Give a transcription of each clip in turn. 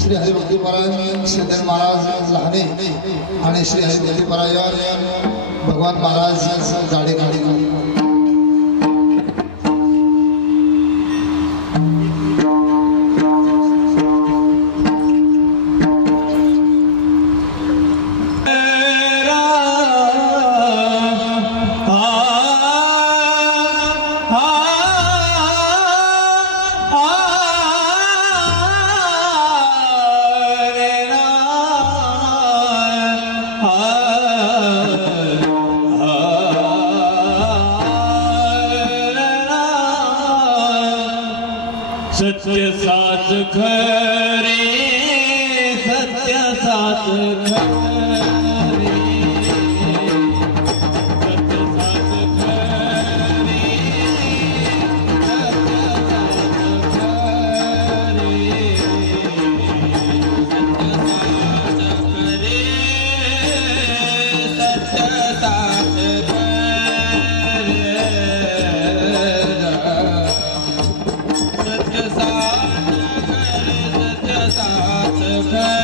श्री हरिभक्ती महाराज श्रीधर महाराज लहाने आणि श्री हरिभक्ती महाराज भगवान महाराज जाडे गाडी सत्य सात खरे सत्य सात खरे सत्य सात खरे सत्य सात खरे गिर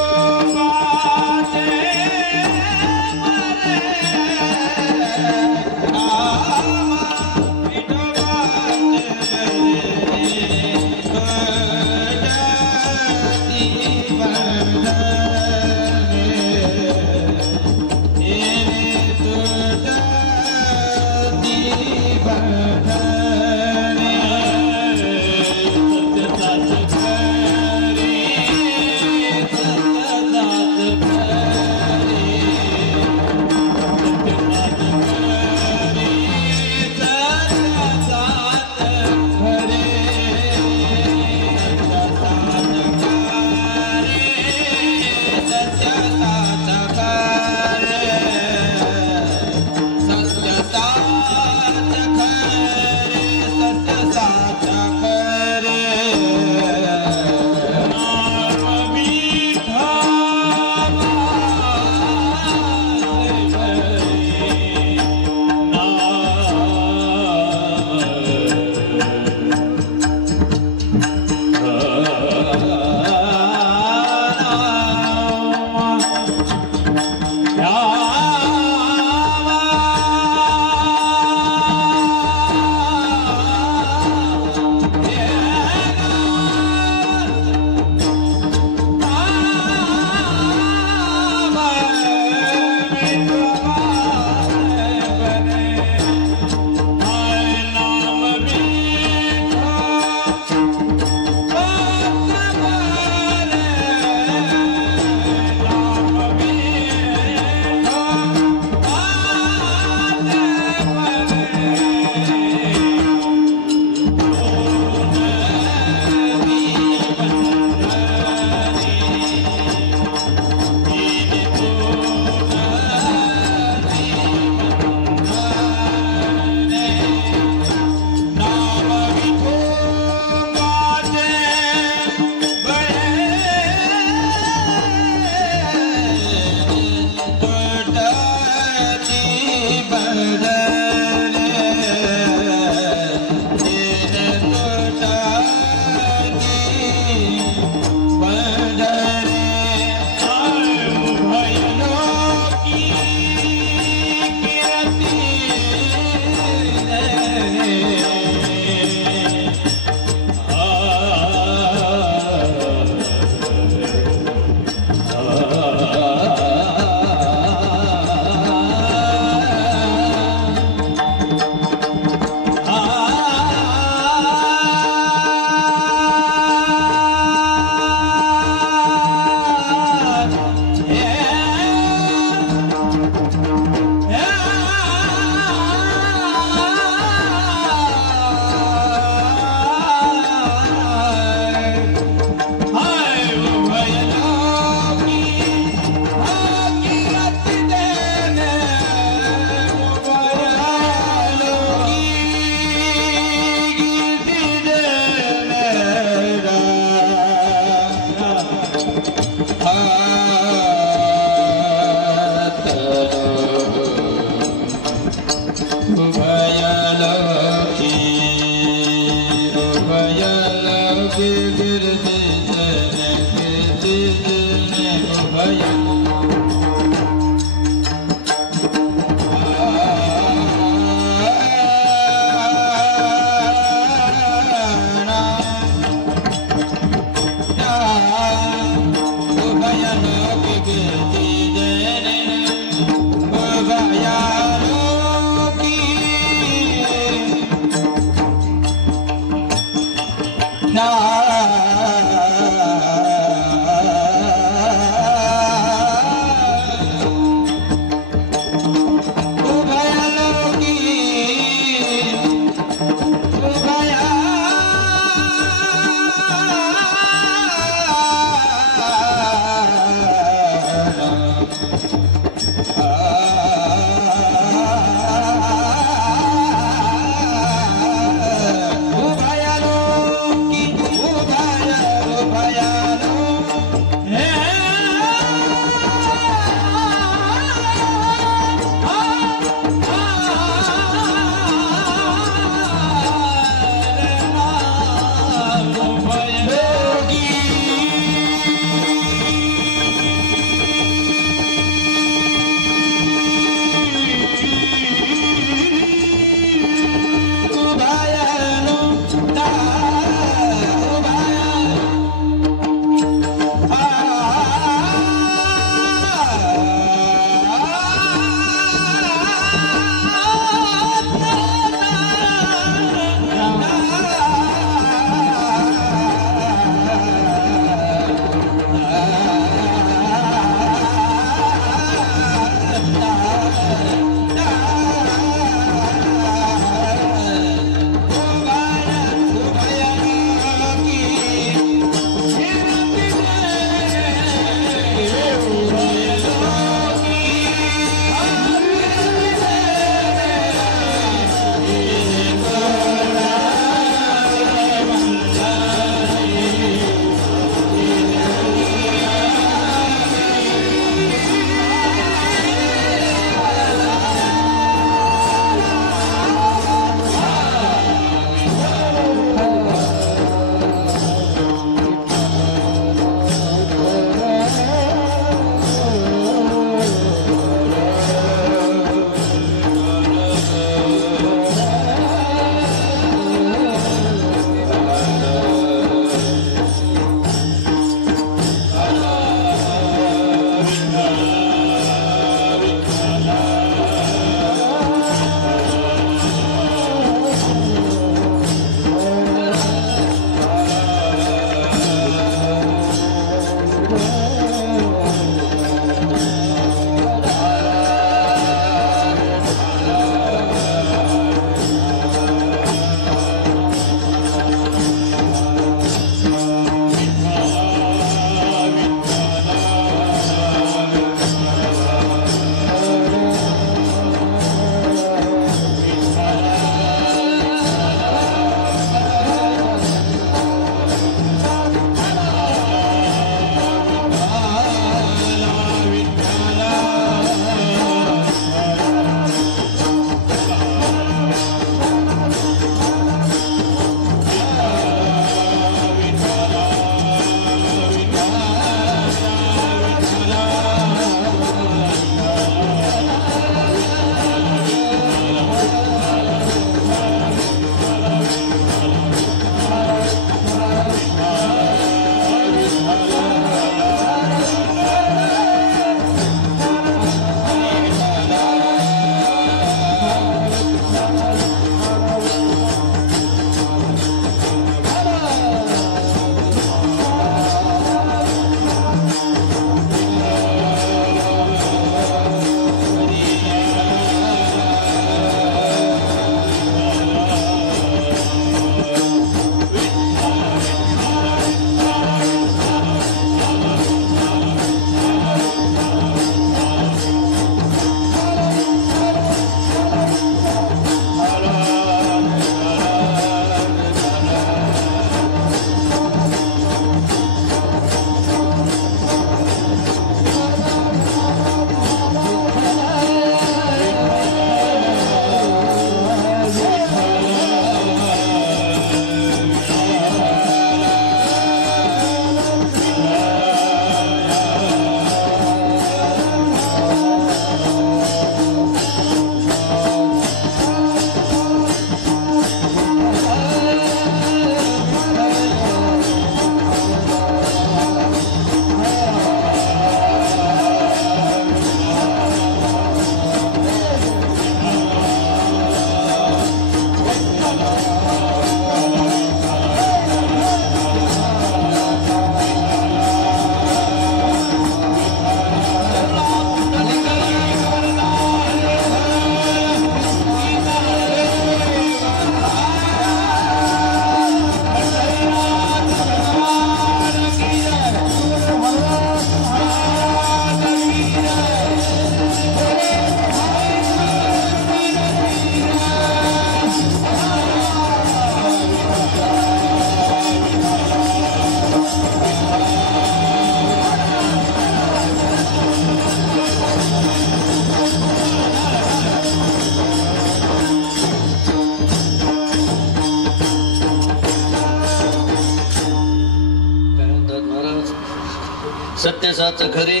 सत्य साच खरे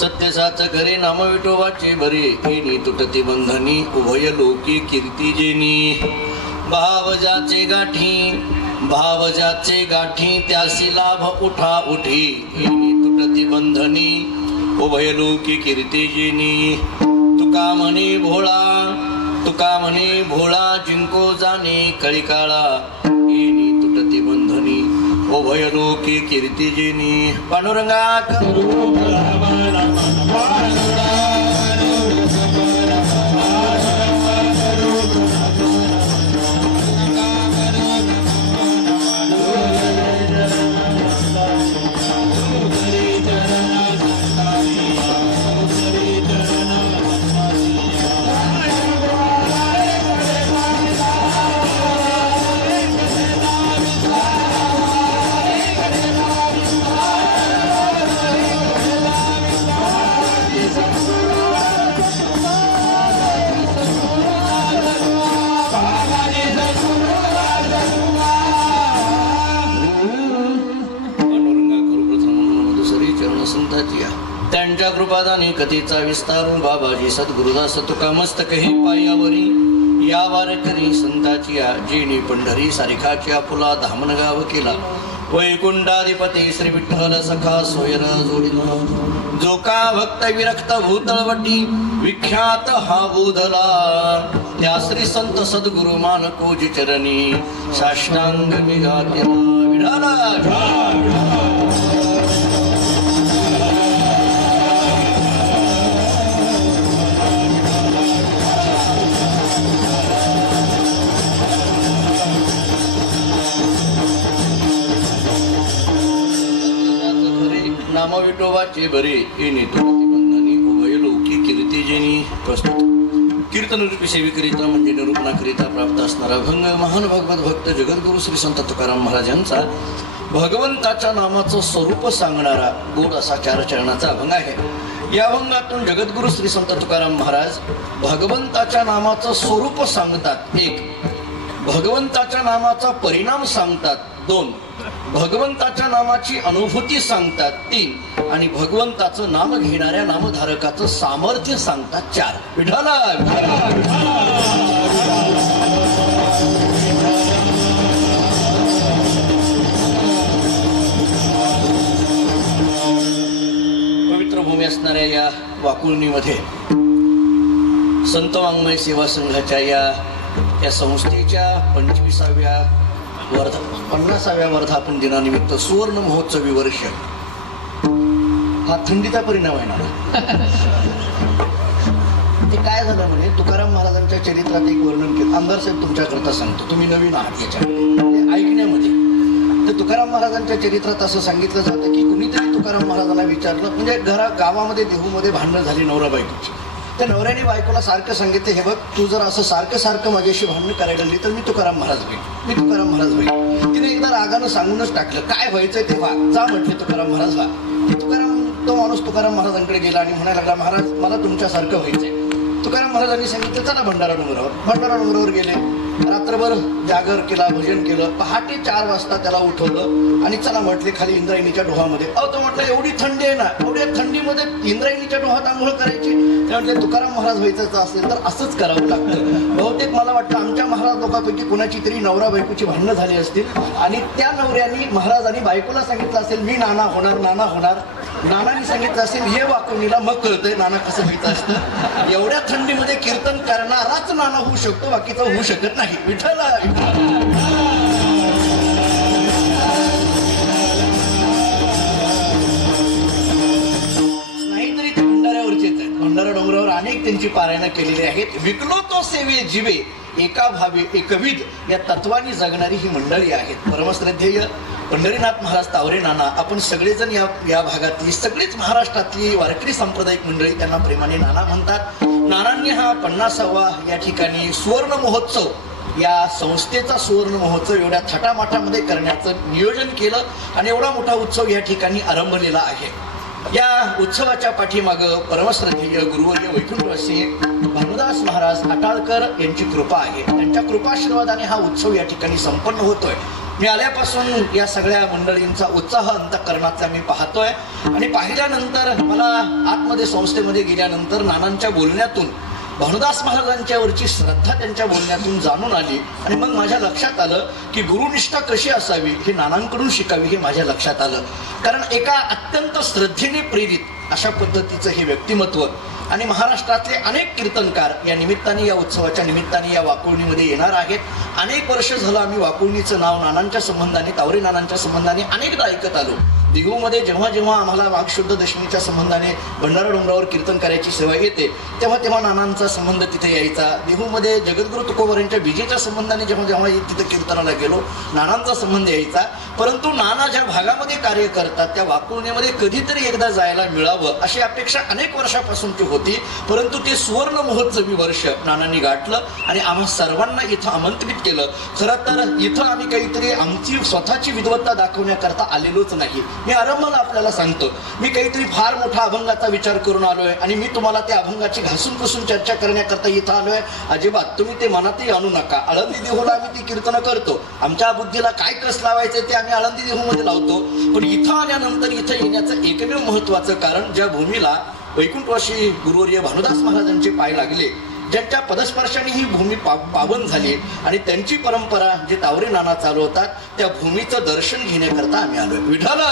सत्य साच खरे नाम विठोबाचे बरे येणी तुटती बंधनी उभय लोकी कीर्ती जेनी भाव ज्याचे गाठी त्यासी लाभ उठा उठी येणी तुटती बंधनी उभय लोकी कीर्ती जेनी तुका म्हणे भोळा जिंको जाणे कळिकाळा येणी तुटती बंधनी उभय लोकी कीर्ती जेनी पांडुरंगात त्यांच्या कृपादानी कथेचा विस्तार बाबाजी सद्गुरुदास तुका मस्तक हे पायावरी या वारकरी संताची जेणी पंढरी सारिखाच्या फुला धामनगाव केला वैकुंठाधिपती श्री विठ्ठल सखा सोयर जोडिला जो का भक्त विरक्त भूतळवटी विख्यात हा बोधला त्या श्री संत सद्गुरु मानकोजी चरणी साष्टांग विघातीला विढाला नाम विठोबाचे बरे येणे तुटती बंधनी उभय लोकी कीर्ती जेनी प्रस्तुत कीर्तन रूपी सेवेकरिता म्हणजे निरूपणाकरिता प्राप्त असणारा अभंग महान भगवत भक्त जगद्गुरु श्री संत तुकाराम महाराजांचा भगवंताच्या नामाचं स्वरूप सांगणारा गोड असा 4 चरणाचा अभंग आहे। या अभंगातून जगद्गुरु श्री संत तुकाराम महाराज भगवंताच्या नामाचं स्वरूप सांगतात 1, भगवंताच्या नामाचा परिणाम सांगतात 2, भगवंताच्या नामाची अनुभूती सांगतात 3 आणि भगवंताचं नाम घेणाऱ्या नामधारकाचं सामर्थ्य सांगतात 4। विठ्ठला पवित्र भूमी असणाऱ्या या वाकुळणीमध्ये संत वाङ्मय सेवा संघाच्या या संस्थेच्या 25व्या 50व्या वर्धापन दिनानिमित्त सुवर्ण महोत्सवी वर्ष हा थंडीचा परिणाम आहे ना ते काय झालं म्हणजे तुकाराम महाराजांच्या चरित्रात एक वर्णन केलं आमदार साहेब तुमच्याकरता सांगतो तुम्ही नवीन आहात याच्या ऐकण्यामध्ये तर तुकाराम महाराजांच्या चरित्रात असं सांगितलं जातं की कुणीतरी तुकाराम महाराजांना विचारलं म्हणजे गावामध्ये देहूमध्ये भांडणं झाली नवरा बायकोची त्या नवऱ्याने बायकोला सारखं सांगितलं हे बघ तू जर असं सारखं माझ्याशी भांडणं करायला लागली तर मी तुकाराम महाराज होईल तिने एकदा रागानं सांगूनच टाकलं काय व्हायचंय ते व्हा जा म्हटले तुकाराम महाराज व्हा तो माणूस तुकाराम महाराजांकडे गेला आणि म्हणायला लागला महाराज मला तुमच्यासारखं व्हायचंय तुकाराम महाराजांनी सांगितलं चला भंडारा डोंगरावर गेले रात्रभर जागर केला भजन केलं पहाटे 4 वाजता त्याला उठवलं आणि चला म्हटले खाली इंद्रायणीच्या डोहामध्ये तो म्हटलं एवढी थंडी आहे ना एवढ्या थंडीमध्ये इंद्रायणीच्या डोहात आंघोळ करायची ते म्हटले तुकाराम महाराज व्हायचं असेल तर असंच करावं लागतं बहुतेक मला वाटतं आमच्या महाराज लोकांपैकी कोणाची तरी नवरा बायकोची भांडणं झाली असतील आणि त्या नवऱ्यानी महाराजांनी बायकोला सांगितलं असेल मी नाना होणार नानांनी सांगितलं असेल हे वाकुणीला मग कळतंय नाना कसं व्हायचं असतं एवढ्या थंडीमध्ये कीर्तन करणाराच नाना होऊ शकतो बाकीचा होऊ शकत नाही विठ्ठला नाहीतरी ते भंडाऱ्यावरचेच आहेत भंडारा डोंगरावर अनेक त्यांची पारायणं केलेली आहेत विकलो तो सेवे जीवे एका भावे एकविध या तत्वाने जगणारी ही मंडळी आहेत परमश्रद्धेय पंढरीनाथ महाराज तावरे नाना आपण सगळेजण या भागातली सगळीच महाराष्ट्रातली वारकरी सांप्रदायिक मंडळी त्यांना प्रेमाने नाना म्हणतात नानांनी हा 50वा या ठिकाणी सुवर्ण महोत्सव या संस्थेचा सुवर्ण महोत्सव एवढ्या थाटामाटामध्ये करण्याचं नियोजन केलं आणि एवढा मोठा उत्सव या ठिकाणी आरंभलेला आहे या उत्सवाच्या पाठीमागं परमश्रद्धेय गुरुवर्य वैकुंठवासी भानुदास महाराज अटाळकर यांची कृपा आहे त्यांच्या कृपाशीर्वादाने हा उत्सव या ठिकाणी संपन्न होतोय मी आल्यापासून या सगळ्या मंडळींचा उत्साह अंतःकरणातला मी पाहतोय आणि पाहिल्यानंतर मला आतमध्ये संस्थेमध्ये गेल्यानंतर नानांच्या बोलण्यातून भानुदास महाराजांच्यावरची श्रद्धा त्यांच्या बोलण्यातून जाणून आली आणि मग माझ्या लक्षात आलं की गुरुनिष्ठा कशी असावी हे नानांकडून शिकावी हे माझ्या लक्षात आलं. कारण एका अत्यंत श्रद्धेने प्रेरित अशा पद्धतीचं हे व्यक्तिमत्व आणि महाराष्ट्रातले अनेक कीर्तनकार या निमित्ताने, या उत्सवाच्या निमित्ताने या वाकुळणीमध्ये येणार आहेत. अनेक वर्ष झालं आम्ही वाकुळणीचं नाव नानांच्या संबंधाने, तावरे नानांच्या संबंधाने अनेकदा ऐकत आलो. देहूमध्ये जेव्हा जेव्हा आम्हाला वाघशुद्ध दशमीच्या संबंधाने भंडारा डोंगरावर कीर्तन करायची सेवा येते तेव्हा तेव्हा नानांचा संबंध तिथे यायचा. देहूमध्ये जगद्गुरु तुकोबारांच्या विजेच्या संबंधाने जेव्हा जेव्हा तिथे कीर्तनाला गेलो नानांचा संबंध यायचा. परंतु नाना ज्या भागामध्ये कार्य करतात त्या वाकुळणीमध्ये कधीतरी एकदा जायला मिळावं अशी अपेक्षा अनेक वर्षापासूनची होती. परंतु ते सुवर्ण महोत्सवी वर्ष नानांनी गाठलं आणि आम्हा सर्वांना इथं आमंत्रित केलं. खरं तर इथं आम्ही काहीतरी आमची स्वतःची विद्वत्ता दाखवण्याकरता आलेलोच नाही. मी आरंभाला आपल्याला सांगतो, मी काहीतरी फार मोठा अभंगाचा विचार करून आलोय आणि मी तुम्हाला त्या अभंगाची घासून पुसून चर्चा करण्याकरता इथं आलोय. अजिबात तुम्ही ते मनातही आणू नका. आळंदी देहूला आम्ही ती कीर्तनं करतो, आमच्या बुद्धीला काय कस लावायचं ते आम्ही आळंदी देहूमध्ये लावतो. पण इथं आल्यानंतर इथं येण्याचं एकमेव महत्वाचं कारण ज्या भूमीला वैकुंठवासी गुरुवर्य भानुदास महाराजांचे पाय लागले, ज्यांच्या पदस्पर्शाने ही भूमी पावन झाली आणि त्यांची परंपरा जे तावरे नाना चालवतात त्या भूमीचं दर्शन घेण्याकरता आम्ही आलोय. विठाला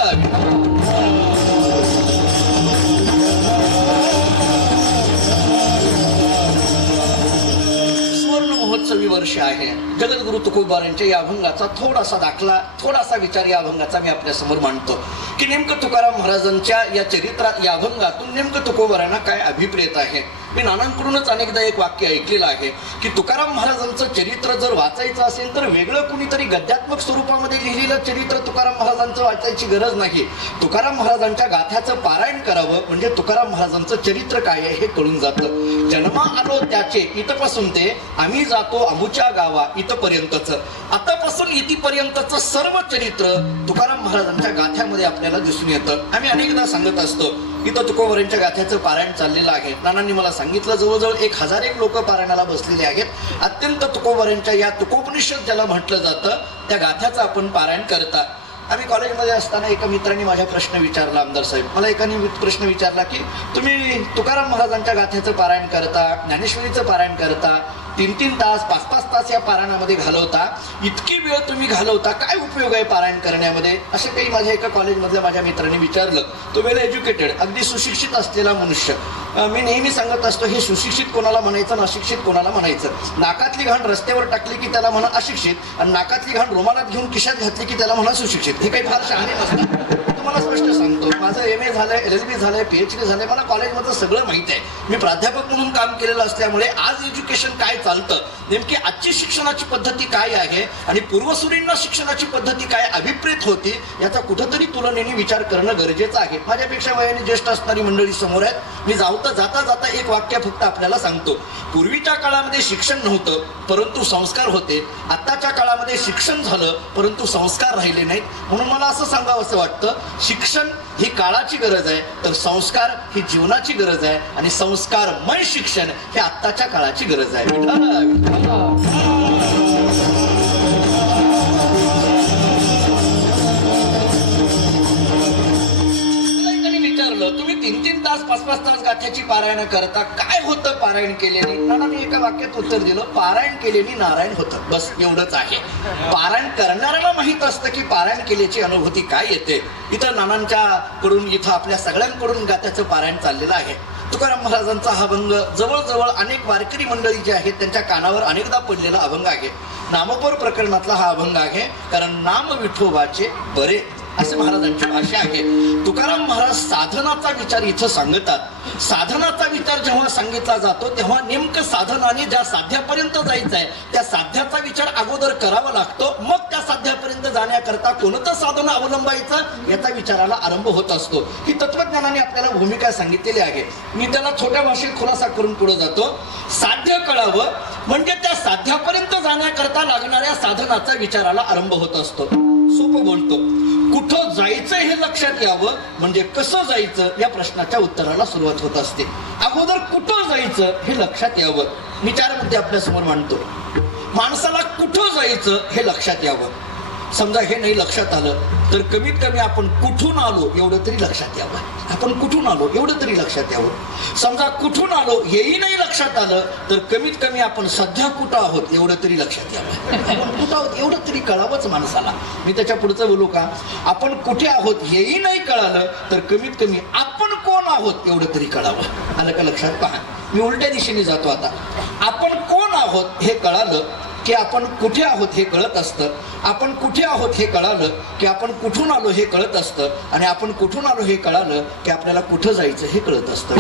महोत्सवी वर्ष आहे. जगद्गुरु तुकोबारांच्या या अभंगाचा थोडासा दाखला, थोडासा विचार या अभंगाचा मी आपल्या समोर मांडतो की नेमकं तुकाराम महाराजांच्या या चरित्रात, या अभंगातून नेमकं तुकोबारांना काय अभिप्रेत आहे. मी नानांकडूनच अनेकदा एक वाक्य ऐकलेलं आहे की तुकाराम महाराजांचं चरित्र जर वाचायचं असेल तर वेगळं कुणीतरी गद्यात्मक स्वरूपामध्ये लिहिलेलं चरित्र तुकाराम महाराजांचं वाचायची गरज नाही. तुकाराम महाराजांच्या गाथ्याचं पारायण करावं म्हणजे तुकाराम महाराजांचं चरित्र काय आहे हे कळून जातं. जन्मा आलो त्याचे इथपासून ते आम्ही जातो अमुच्या गावा इथपर्यंतच, आतापासून इथपर्यंतचं सर्व चरित्र तुकाराम महाराजांच्या गाथ्यामध्ये आपल्याला दिसून येतं. आम्ही अनेकदा सांगत असतो इथं तुकोबारांच्या गाथ्याचं पारायण चाललेलं आहे. नानांनी मला सांगितलं जवळजवळ 1001 लोक पारायणाला बसलेले आहेत. अत्यंत तुकोबारांच्या या तुकोपनिषद ज्याला म्हटलं जातं त्या गाथ्याचं आपण पारायण करता. आम्ही कॉलेजमध्ये असताना एका मित्रांनी माझ्या प्रश्न विचारला, आमदार साहेब मला एकाने प्रश्न विचारला की तुम्ही तुकाराम महाराजांच्या गाथ्याचं पारायण करता, ज्ञानेश्वरीचं पारायण करता, 3-3 तास 5-5 तास या पारायणामध्ये घालवता, इतकी वेळ तुम्ही घालवता, काय उपयोग आहे पारायण करण्यामध्ये, असं काही माझ्या एका कॉलेजमधल्या माझ्या मित्रांनी विचारलं. तो वेल एज्युकेटेड, अगदी सुशिक्षित असलेला मनुष्य. मी नेहमी सांगत असतो हे सुशिक्षित कोणाला म्हणायचं, अशिक्षित कोणाला म्हणायचं. नाकातली घाण रस्त्यावर टाकली की त्याला म्हणा अशिक्षित आणि नाकातली घाण रुमालात घेऊन खिशात घातली की त्याला म्हणा सुशिक्षित. हे काही फार शहाणे नसतात. तुम्हाला स्पष्ट सांगतो, माझं MA झालंय, LLB झालंय, PhD झालंय, मला कॉलेजमधलं सगळं माहिती आहे. मी प्राध्यापक म्हणून काम केलेलं असल्यामुळे आज एज्युकेशन काय चालतं, नेमकी आजची शिक्षणाची पद्धती काय आहे आणि पूर्वसुरींना शिक्षणाची पद्धती काय अभिप्रेत होती याचा कुठंतरी तुलनेने विचार करणं गरजेचं आहे. माझ्यापेक्षा वयाने ज्येष्ठ असणारी मंडळी समोर आहेत. मी जाता जाता एक वाक्य फक्त आपल्याला सांगतो. पूर्वीच्या काळामध्ये शिक्षण नव्हतं परंतु संस्कार होते. आताच्या काळामध्ये शिक्षण झालं परंतु संस्कार राहिले नाहीत. म्हणून मला असं सांगावं असं वाटतं, शिक्षण ही काळाची गरज आहे तर संस्कार ही जीवनाची गरज आहे आणि संस्कारमय शिक्षण हे आत्ताच्या काळाची गरज आहे. विचारलं तुम्ही 3-3 तास 5-5 तास गाथ्याची पारायण करता, काय होतं पारायण केल्याने? नाना मी एका वाक्यात उत्तर दिलं, पारायण केल्याने नारायण होतं, बस एवढंच आहे. पारायण करणाऱ्याला माहित असतं की पारायण केल्याची अनुभूती काय येते. इथं नानांच्या कडून, इथं आपल्या सगळ्यांकडून गाथ्याचं पारायण चाललेलं आहे. तुकाराम महाराजांचा हा अभंग जवळजवळ अनेक वारकरी मंडळी जे आहेत त्यांच्या कानावर अनेकदा पडलेला अभंग आहे. नामपर प्रकरणातला हा अभंग आहे. कारण नाम विठोबाचे बरे असे महाराजांची भाषा आहे. तुकाराम महाराज साधनाचा विचार इथं सांगतात. साधनाचा विचार जेव्हा सांगितला जातो तेव्हा नेमकं साधनाने ज्या साध्यापर्यंत जायचं आहे त्या साध्याचा विचार अगोदर करावा लागतो. मग त्या साध्यापर्यंत जाण्याकरता कोणतं साधन अवलंबायचं याचा विचाराला आरंभ होत असतो. ही तत्वज्ञानाने आपल्याला भूमिका सांगितलेली आहे. मी त्याला छोट्या भाषेत खुलासा करून पुढे जातो. साध्य कळावं म्हणजे त्या साध्यापर्यंत जाण्याकरता लागणाऱ्या साधनाचा विचाराला आरंभ होत असतो. सोपं बोलतो, कुठं जायचं हे लक्षात यावं म्हणजे कसं जायचं या प्रश्नाच्या उत्तराला सुरुवात होत असते. अगोदर कुठं जायचं हे लक्षात यावं. मी 4 मुद्दे आपल्या समोर मांडतो. माणसाला कुठं जायचं हे लक्षात यावं. समजा हे नाही लक्षात आलं तर कमीत कमी आपण कुठून आलो एवढं तरी लक्षात यावं. आपण कुठून आलो एवढं तरी लक्षात यावं. समजा कुठून आलो हेही नाही लक्षात आलं तर कमीत कमी आपण सध्या कुठं आहोत एवढं तरी लक्षात यावं. आपण कुठं आहोत एवढं तरी कळावंच माणसाला. मी त्याच्या पुढचं बोलू का? आपण कुठे आहोत हेही नाही कळालं तर कमीत कमी आपण कोण आहोत एवढं तरी कळावं. आलं का लक्षात? पहा, मी उलट्या दिशेने जातो आता. आपण कोण आहोत हे कळालं की आपण कुठे आहोत हे कळत असतं. आपण कुठे आहोत हे कळालं की आपण कुठून आलो हे कळत असतं. आणि आपण कुठून आलो हे कळालं की आपल्याला कुठं जायचं हे कळत असतं.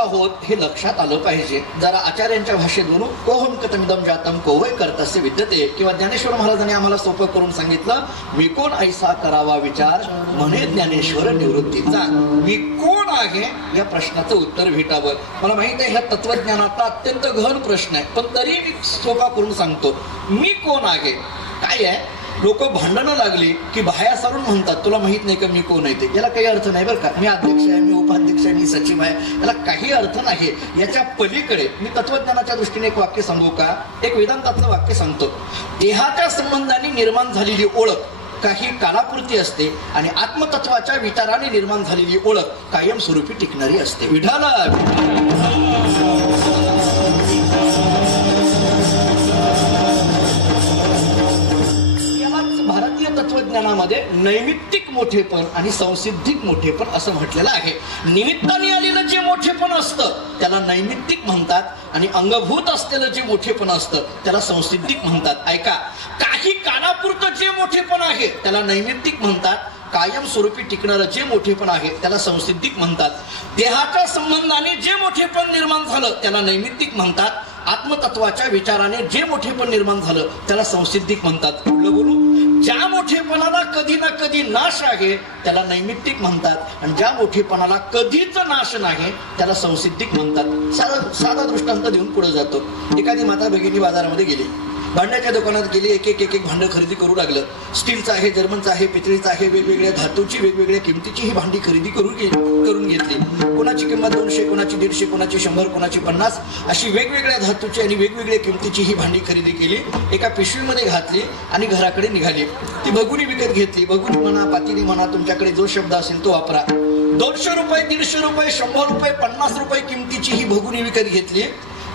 आहोत हे लक्षात आलं पाहिजे. जरा आचार्यांच्या भाषेत म्हणू, कोहम कतमिदम जातम कोवय करतस्य विद्यते, किंवा ज्ञानेश्वर महाराजांनी आम्हाला सोपं करून सांगितलं, मी कोण ऐसा करावा विचार म्हणे ज्ञानेश्वर निवृत्तीचा. मी कोण आहे या प्रश्नाचं उत्तर भेटावं. मला माहित आहे ह्या तत्वज्ञानाचा अत्यंत गहन प्रश्न आहे, पण तरी मी सोपा करून सांगतो. मी कोण आहे काय आहे. लोक भांडणं लागली की बाह्या सारून म्हणतात, तुला माहित नाही का मी कोण आहे ते. याला काही अर्थ नाही बरं का. मी अध्यक्ष आहे, मी उपाध्यक्ष आहे, मी सचिव आहे, याला काही अर्थ नाही. याच्या पलीकडे मी तत्वज्ञानाच्या दृष्टीने एक वाक्य सांगू का? एक वेदांतातलं वाक्य सांगतो. देहाच्या संबंधाने निर्माण झालेली ओळख काही कालापुरती असते आणि आत्मतत्वाच्या विचाराने निर्माण झालेली ओळख कायमस्वरूपी टिकणारी असते. विठाला भारतीय तत्वज्ञानामध्ये नैमित्तिक मोठेपण आणि संसिद्धिक मोठेपण असं म्हटलेलं आहे. निमित्ताने आलेलं जे मोठेपण असतं त्याला नैमित्तिक म्हणतात आणि अंगभूत असलेलं जे मोठेपण असतं त्याला संसिद्धिक म्हणतात. ऐका, काही कालापुरतं जे मोठेपण आहे त्याला नैमित्तिक म्हणतात. कायमस्वरूपी टिकणारं जे मोठेपण आहे त्याला संसिद्धिक म्हणतात. देहाच्या संबंधाने जे मोठेपण निर्माण झालं त्याला नैमित्तिक म्हणतात. आत्मतत्वाच्या विचाराने जे मोठेपण निर्माण झालं त्याला संसिद्धिक म्हणतात. कुठलं बोलू? ज्या मोठेपणाला कधी ना कधी नाश आहे त्याला नैमित्तिक म्हणतात आणि ज्या मोठेपणाला कधीच नाश नाही त्याला संसिद्धिक म्हणतात. साधा दृष्टांत देऊन पुढे जातो. एखादी माता भगिनी बाजारामध्ये गेली, भांड्याच्या दुकानात गेली, एक एक भांडं खरेदी करू लागलं. स्टीलचं आहे, जर्मनचं आहे, पितळीचं आहे, वेगवेगळ्या धातूची वेगवेगळ्या किमतीची ही भांडी खरेदी करून घेतली. कोणाची किंमत 200, कोणाची 150, कोणाची 100, कोणाची 50 अशी वेगवेगळ्या धातूची आणि वेगवेगळ्या किमतीची ही भांडी खरेदी केली. एका पिशवीमध्ये घातली आणि घराकडे निघाली. ती भगुनी विकत घेतली. भगुनी म्हणा, पातेली म्हणा, तुमच्याकडे जो शब्द असेल तो वापरा. 200 रुपये, 150 रुपये, 100 रुपये, 50 रुपये किमतीची ही भगुनी विकत घेतली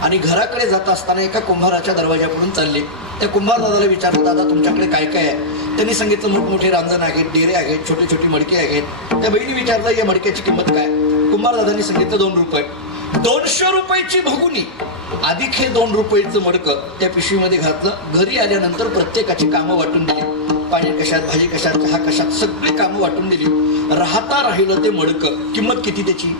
आणि घराकडे जात असताना एका कुंभाराच्या दरवाजाकडून चालले. त्या कुंभार दादाला विचारलं, दादा तुमच्याकडे काय काय आहे? त्यांनी सांगितलं, मोठमोठे रांजण आहेत, डेरे आहेत, छोटी छोटी मडके आहेत. त्या बहिणी विचारलं, या मडक्याची किंमत काय? कुंभार दादांनी सांगितलं 2 रुपये. 200 रुपयाची भगुनी अधिक हे 2 रुपयाचं मडकं त्या पिशवीमध्ये घातलं. घरी आल्यानंतर प्रत्येकाची कामं वाटून दिली. पाणी कशात, भाजी कशात, चहा कशात, सगळी कामं वाटून दिली. राहता राहिलं ते मडकं. किंमत किती त्याची?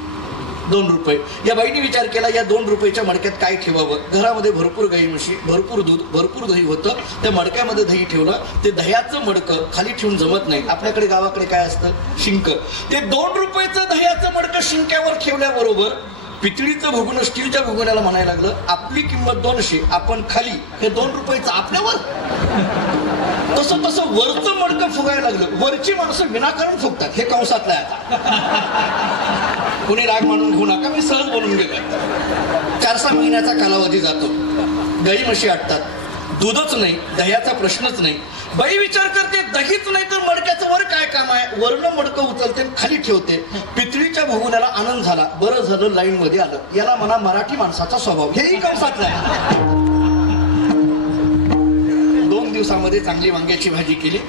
2 रुपये. या बाईने विचार केला, या 2 रुपयाच्या मडक्यात काय ठेवावं? घरामध्ये भरपूर गाई म्हशी, भरपूर दूध, भरपूर दही होतं. त्या मडक्यामध्ये दही ठेवलं. ते दह्याचं मडकं खाली ठेवून जमत नाही. आपल्याकडे गावाकडे काय असतं? शिंक. ते 2 रुपयाचं दह्याचं मडकं शिंक्यावर ठेवल्याबरोबर पितळीचं भगुन स्टीलच्या भगुन्याला म्हणायला लागलं, आपली किंमत 200, आपण खाली, हे 2 रुपयाचं आपल्यावर. तसं तसं वरचं मडकं फुगायला लागलं. वरची माणसं विनाकारण फुगतात. हे कंसातलं आहे आता. कोणी राग मानून घेऊ नका, मी सहज बोलून गेलोय. 4-6 महिन्याचा कालावधी जातो. गाई म्हशी आटतात. दूधच नाही, दह्याचा प्रश्नच नाही. बाई विचार करते, दहीच नाही तर मडक्याचं वर काय काम आहे? वरनं मडकं उचलते, खाली ठेवते. पितळीच्या भगुन्याला आनंद झाला. बरं झालं लाईन मध्ये आलं. याला म्हणा मराठी माणसाचा स्वभाव. हेही कंसातलं आहे. 2 दिवसामध्ये चांगली वांग्याची भाजी केली.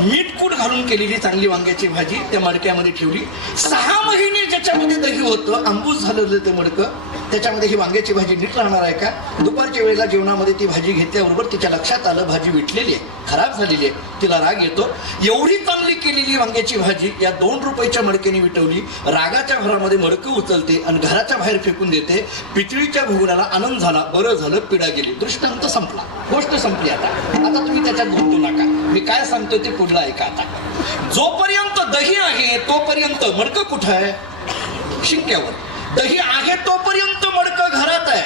मीठ कूट घालून केलेली चांगली वांग्याची भाजी त्या मडक्यामध्ये ठेवली. 6 महिने ज्याच्यामध्ये दही होतं, आंबूस झालेलं ते मडकं, त्याच्यामध्ये ही वांग्याची भाजी नीट राहणार आहे का? दुपारच्या वेळेला जेवणामध्ये ती भाजी घेतल्याबरोबर तिच्या लक्षात आलं, भाजी विटलेली आहे, खराब झालेली आहे. तिला राग येतो. एवढी चांगली केलेली वांग्याची भाजी या 2 रुपयाच्या मडक्याने विटवली. रागाच्या घरामध्ये मडकं उचलते आणि घराच्या बाहेर फेकून देते. पितळीच्या भगुन्याला आनंद झाला. बरं झालं, पिढा गेली. दृष्टांत संपला, गोष्ट संपली. आता तुम्ही त्याच्यात गुंतू नका. मी काय सांगतोय ते पुढलं ऐका. आता जोपर्यंत दही आहे तोपर्यंत मडकं कुठं आहे? शिंक्यावर. दही आहे तोपर्यंत मडकं घरात आहे.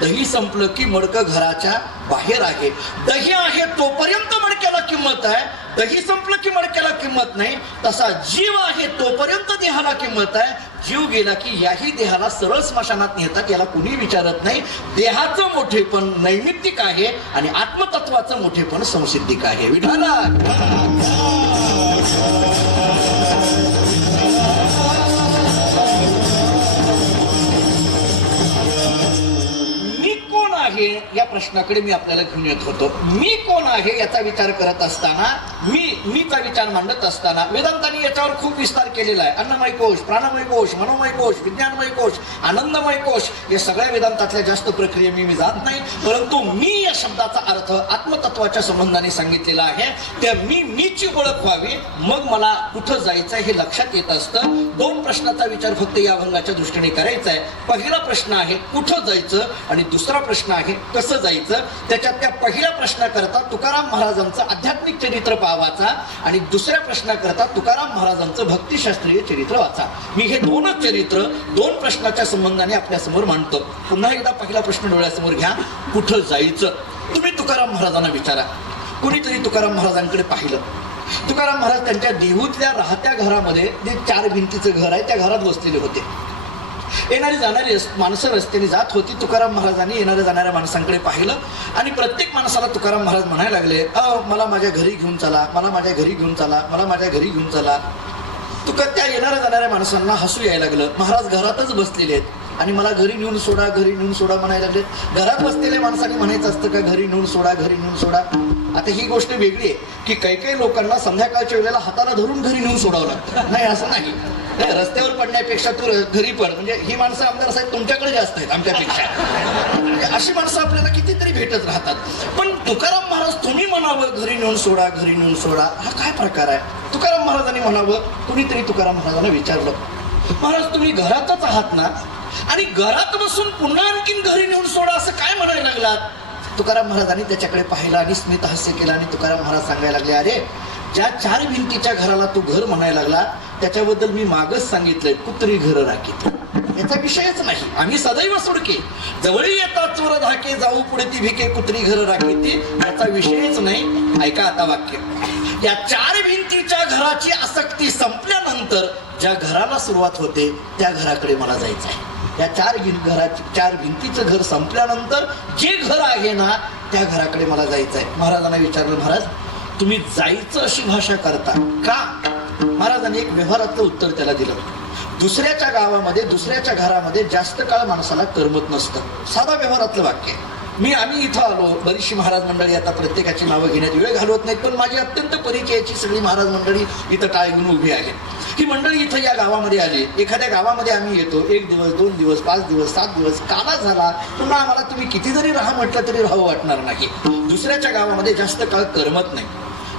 दही संपलं की मडकं घराच्या बाहेर आहे. दही आहे तोपर्यंत मडक्याला किंमत आहे, दही संपलं की मडक्याला किंमत नाही. तसा जीव आहे तोपर्यंत देहाला किंमत आहे. जीव गेला की याही देहाला सरळ स्मशानात नेतात, याला कुणी विचारत नाही. देहाचं मोठेपण नैमित्तिक आहे आणि आत्मतत्वाचं मोठेपण संसिद्धिक आहे. विठाला या प्रश्नाकडे मी आपल्याला घेऊन येत होतो. मी कोण आहे याचा विचार करत असताना, मीचा विचार मांडत असताना वेदांतांनी याच्यावर खूप विस्तार केलेला आहे. अन्नमय कोश, प्राणमय कोश, मनोमय कोश, विज्ञानमय कोश, आनंदमय कोश, या सगळ्या वेदांतातल्या जास्त प्रक्रिया मी जात नाही. परंतु मी या शब्दाचा अर्थ आत्मतत्वाच्या संबंधाने सांगितलेला आहे. त्या मीची ओळख व्हावी, मग मला कुठं जायचं हे लक्षात येत असतं. दोन प्रश्नाचा विचार फक्त या अभंगाच्या दृष्टीने करायचा आहे. पहिला प्रश्न आहे कुठं जायचं आणि दुसरा प्रश्न आहे कसं जायचं. त्याच्यात त्या पहिल्या प्रश्नाकरता तुकाराम महाराजांचं आध्यात्मिक चरित्र पाहावाचा आणि दुसऱ्या प्रश्नाकरता तुकाराम महाराजांचं भक्तिशास्त्रीय चरित्र वाचा. मी हे दोनच चरित्र दोन प्रश्नाच्या संबंधाने आपल्या समोर मांडतो. पुन्हा एकदा पहिला प्रश्न डोळ्यासमोर घ्या, कुठं जायचं. तुम्ही तुकाराम महाराजांना विचारा. कुणीतरी तुकाराम महाराजांकडे पाहिलं. तुकाराम महाराज त्यांच्या देहूतल्या राहत्या घरामध्ये, जे 4 भिंतीचं घर आहे, त्या घरात बसलेले होते. येणारी जाणारी माणसं रस्त्याने जात होती. तुकाराम महाराजांनी येणाऱ्या जाणाऱ्या माणसांकडे पाहिलं आणि प्रत्येक माणसाला तुकाराम महाराज म्हणायला लागले, मला माझ्या घरी घेऊन चला, मला माझ्या घरी घेऊन चला, मला माझ्या घरी घेऊन चला. त्या येणाऱ्या जाणाऱ्या माणसांना हसू यायला लागलं. महाराज घरातच बसलेले आहेत आणि मला घरी नेऊन सोडा, घरी नेऊन सोडा म्हणायला लागले. घरात बसलेल्या माणसांनी म्हणायचं असतं का घरी नेऊन सोडा, घरी नेऊन सोडा. आता ही गोष्ट वेगळी आहे की काही लोकांना संध्याकाळच्या वेळेला हाताला धरून घरी नेऊन सोडावं लागतं. नाही असं नाही, रस्त्यावर पडण्यापेक्षा तू घरी पड. म्हणजे ही माणसं आमदार साहेब तुमच्याकडे जास्त आहेत आमच्यापेक्षा. म्हणजे अशी माणसं आपल्याला कितीतरी भेटत राहतात. पण तुकाराम महाराज तुम्ही म्हणावं घरी नेऊन सोडा, घरी नेऊन सोडा, हा काय प्रकार आहे. तुकाराम महाराजांनी म्हणावं. कुणीतरी तुकाराम महाराजांना विचारलं, महाराज तुम्ही घरातच आहात ना, आणि घरात बसून पुन्हा आणखीन घरी नेऊन सोडा असं काय म्हणायला लागलात. तुकाराम महाराजांनी त्याच्याकडे पाहिलं आणि स्मित हास्य केलं आणि तुकाराम महाराज सांगायला लागले, अरे ज्या 4 भिंतीच्या घराला तू घर म्हणायला लागला त्याच्याबद्दल मी मागच सांगितलंय, कुत्री घर राखीत. याचा विषयच नाही. आम्ही सदैव सोडके, जवळी येतात चोर धाके, जाऊ पुढे ती भिके, कुत्री घर राखीती, याचा विषयच नाही. ऐका आता वाक्य. या 4 भिंतीच्या घराची आसक्ती संपल्यानंतर ज्या घराला सुरुवात होते त्या घराकडे मला जायचं आहे. या 4 भिंतीचं घर संपल्यानंतर जे घर आहे ना त्या घराकडे मला जायचं आहे. महाराजांना विचारलं, महाराज तुम्ही जायचं अशी भाषा करता का. महाराजांनी एक व्यवहारातलं उत्तर त्याला दिलं. दुसऱ्याच्या गावामध्ये, दुसऱ्याच्या घरामध्ये जास्त काळ माणसाला करमत नसतं. साधा व्यवहारातलं वाक्य. आम्ही इथं आलो, बरीचशी महाराज मंडळी, आता प्रत्येकाची नावं घेण्यात वेळ घालवत नाहीत, पण माझी अत्यंत परिचयाची सगळी महाराज मंडळी इथं टाळ घेऊन उभी आहे. ही मंडळी इथं या गावामध्ये आली. एखाद्या गावामध्ये आम्ही येतो, 1 दिवस, 2 दिवस, 5 दिवस, 7 दिवस, काला झाला पुन्हा आम्हाला तुम्ही किती जरी राहा म्हटलं तरी राहू वाटणार नाही. दुसऱ्याच्या गावामध्ये जास्त काळ करमत नाही.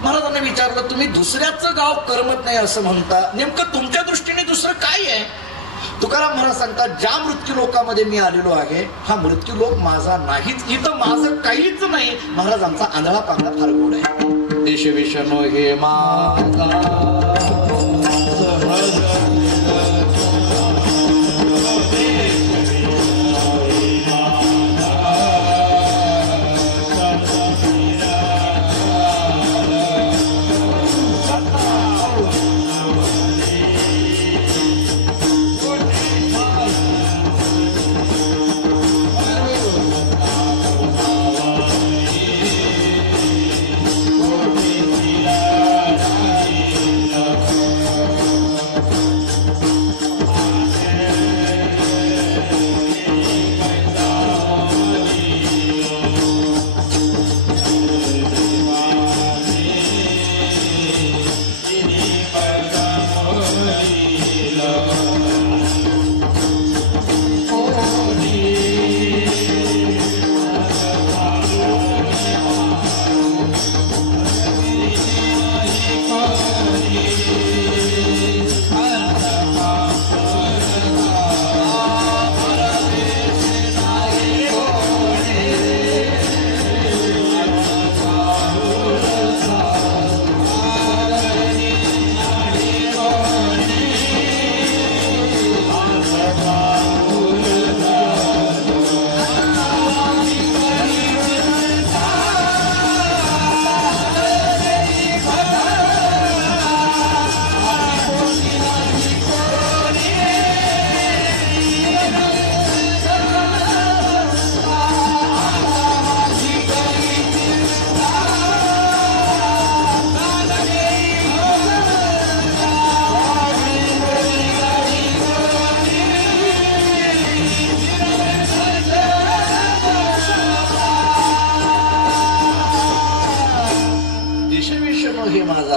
महाराजांना विचारलं, तुम्ही दुसऱ्याचं गाव करमत नाही असं म्हणता, नेमकं तुमच्या दृष्टीने दुसरं काय आहे. तुकाराम महाराज सांगतात, ज्या मृत्यू लोकामध्ये मी आलेलो आहे हा मृत्यू लोक माझा नाहीच, इथं माझं काहीच नाही. महाराजांचा आंधळा पांगळा फार गोड आहे. देश विषनो हे माझा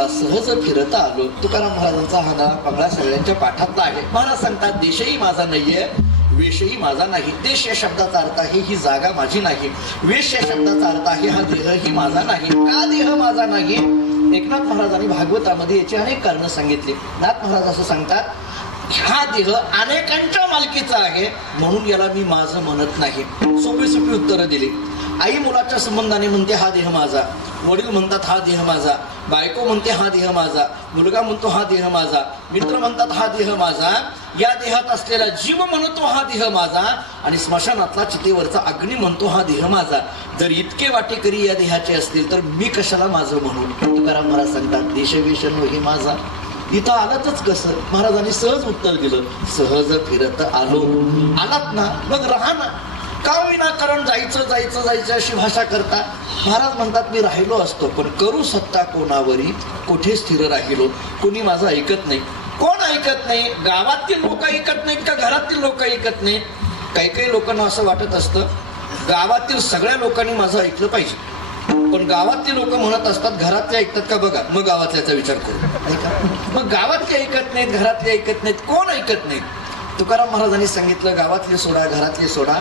फिरता सहज फिरता आलो. तुकाराम महाराजांचा हा बंगला सगळ्यांच्या पाठातला आहे. महाराज सांगतात, देशही माझा नाहीये, वेशही माझा नाही. देश या शब्दाचा अर्थ आहे ही जागा माझी नाही. वेश या शब्दाचा अर्थ आहे हा देहही माझा नाही. का देह माझा नाही? एकनाथ महाराजांनी भागवतामध्ये याची अनेक कारणं सांगितली. नाथ महाराज असं सांगतात, हा देह अनेकांच्या मालकीचा आहे म्हणून याला मी माझं म्हणत नाही. सोपी सोपी उत्तरं दिली. आई मुलाच्या संबंधाने म्हणते हा देह माझा, वडील म्हणतात हा देह माझा, बायको म्हणते हा देह माझा, मुलगा म्हणतो हा देह माझा, मित्र म्हणतात हा देह माझा, या देहात असलेला जीव म्हणतो हा देह माझा, आणि स्मशानातला चितेवरचा अग्नी म्हणतो हा देह माझा. जर इतके वाटेकरी या देहाचे असतील तर मी कशाला माझं म्हणून? तुकाराम महाराज सांगतात, देशवेश हे माझा. इथं आलातच कसं? महाराजांनी सहज उत्तर दिलं, सहज फिरत आलो. आलात ना, मग राहा ना. का विनाकारण जायचं जायचं जायचं अशी भाषा करता? महाराज म्हणतात, मी राहिलो असतो पण करू सत्ता कोणावरी, कुठे स्थिर राहिलो. कोणी माझं ऐकत नाही. कोण ऐकत नाही? गावातील लोक ऐकत नाहीत का घरातील लोक ऐकत नाहीत? काही काही लोकांना असं वाटत असतं गावातील सगळ्या लोकांनी माझं ऐकलं पाहिजे, पण गावातली लोक म्हणत असतात घरातले ऐकतात का बघा, मग गावातल्याचा विचार करू. ऐका, मग गावातले ऐकत नाहीत, घरातले ऐकत नाहीत, कोण ऐकत नाहीत? तुकाराम महाराजांनी सांगितलं, गावातले सोडा, घरातले सोडा.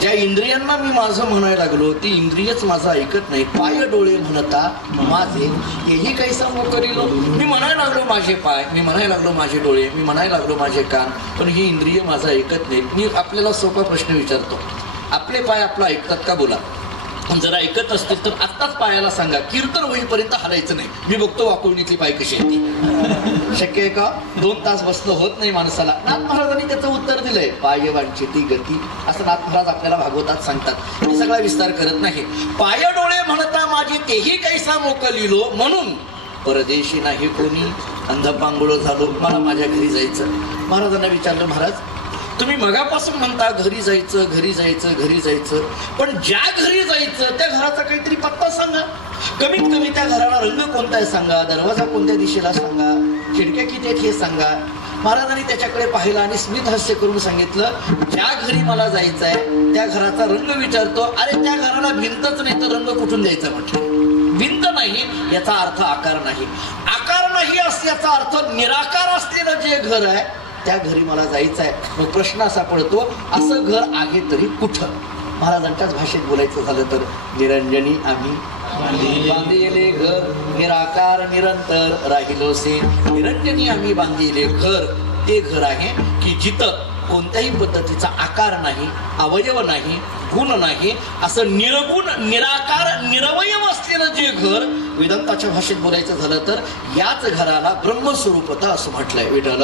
ज्या इंद्रियांना मी माझं म्हणायला लागलो ती इंद्रियच माझं ऐकत नाही. पाय डोळे म्हणता माझे हेही काही समोर करीलो. मी म्हणायला लागलो माझे पाय, मी म्हणायला लागलो माझे डोळे, मी म्हणायला लागलो माझे कान, पण ही इंद्रिय माझं ऐकत नाही. मी आपल्याला सोपा प्रश्न विचारतो, आपले पाय आपलं ऐकतात का? बोला. जर ऐकत असतील तर आत्ताच पायाला सांगा, कीर्तन होईपर्यंत हलायचं नाही. मी बघतो वाकुळणीतली पाय कशी येते. शक्य आहे का? 2 तास बसणं होत नाही माणसाला. नाथ महाराजांनी त्याचं उत्तर दिलंय, पाय वांछिती गती, असं नाथ महाराज आपल्याला भागवतात सांगतात. मी सगळा विस्तार करत नाही. पाय डोळे म्हणता माझे तेही कैसा मोकलिलो, म्हणून परदेशी नाही कोणी, अंधपांगुळ झालो, मला माझ्या घरी जायचं. महाराजांना विचारलं, महाराज तुम्ही मगापासून म्हणता घरी जायचं घरी जायचं घरी जायचं, पण ज्या घरी जायचं त्या घराचा काहीतरी पत्ता सांगा. कमीत कमी त्या घराला रंग कोणता आहे सांगा, दरवाजा कोणत्या दिशेला सांगा, खिडक्या किती आहेत हे सांगा. महाराजांनी त्याच्याकडे पाहिलं आणि स्मित हास्य करून सांगितलं, ज्या घरी मला जायचं आहे त्या घराचा रंग विचारतो. अरे त्या घराला भिंतच नाही तर रंग कुठून द्यायचा म्हटलं? भिंत नाही याचा अर्थ आकार नाही, आकार नाही याचा अर्थ निराकार असलेलं जे घर आहे त्या घरी मला जायचं आहे. मग प्रश्न असा पडतो, असं घर आहे तरी कुठं? महाराजांच्याच भाषेत बोलायचं झालं तर, निरंजनी आम्ही बांधिले घर, निराकार निरंतर राहिलो से. निरंजनी आम्ही बांधिले घर, ते घर आहे की जिथं कोणत्याही पद्धतीचा आकार नाही, अवयव नाही, गुण नाही, असं निर्गुण निराकार निरवयव असलेलं जे घर, वेदांताच्या भाषेत बोलायचं झालं तर याच घराला ब्रह्मस्वरूपता असं म्हटलंय. विठ्ठल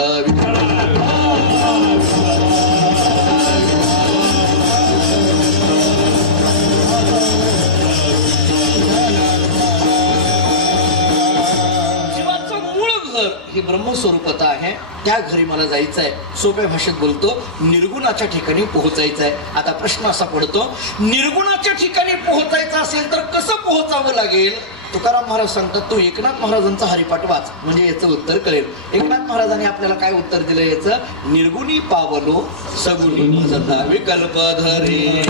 ही ब्रह्मस्वरूपता आहे, त्या घरी मला जायचं आहे. सोप्या भाषेत बोलतो, निर्गुणाच्या ठिकाणी पोहोचायचं आहे. आता प्रश्न असा पडतो, निर्गुणाच्या ठिकाणी पोहोचायचं असेल तर कसं पोहोचावं लागेल? तुकाराम महाराज सांगतात, तू एकनाथ महाराजांचा हरिपाठ वाच, म्हणजे याचं उत्तर कळेल. एकनाथ महाराजांनी आपल्याला काय उत्तर दिलं याचं? निर्गुणी पावलो सगुणी भजता विकल्प धरे.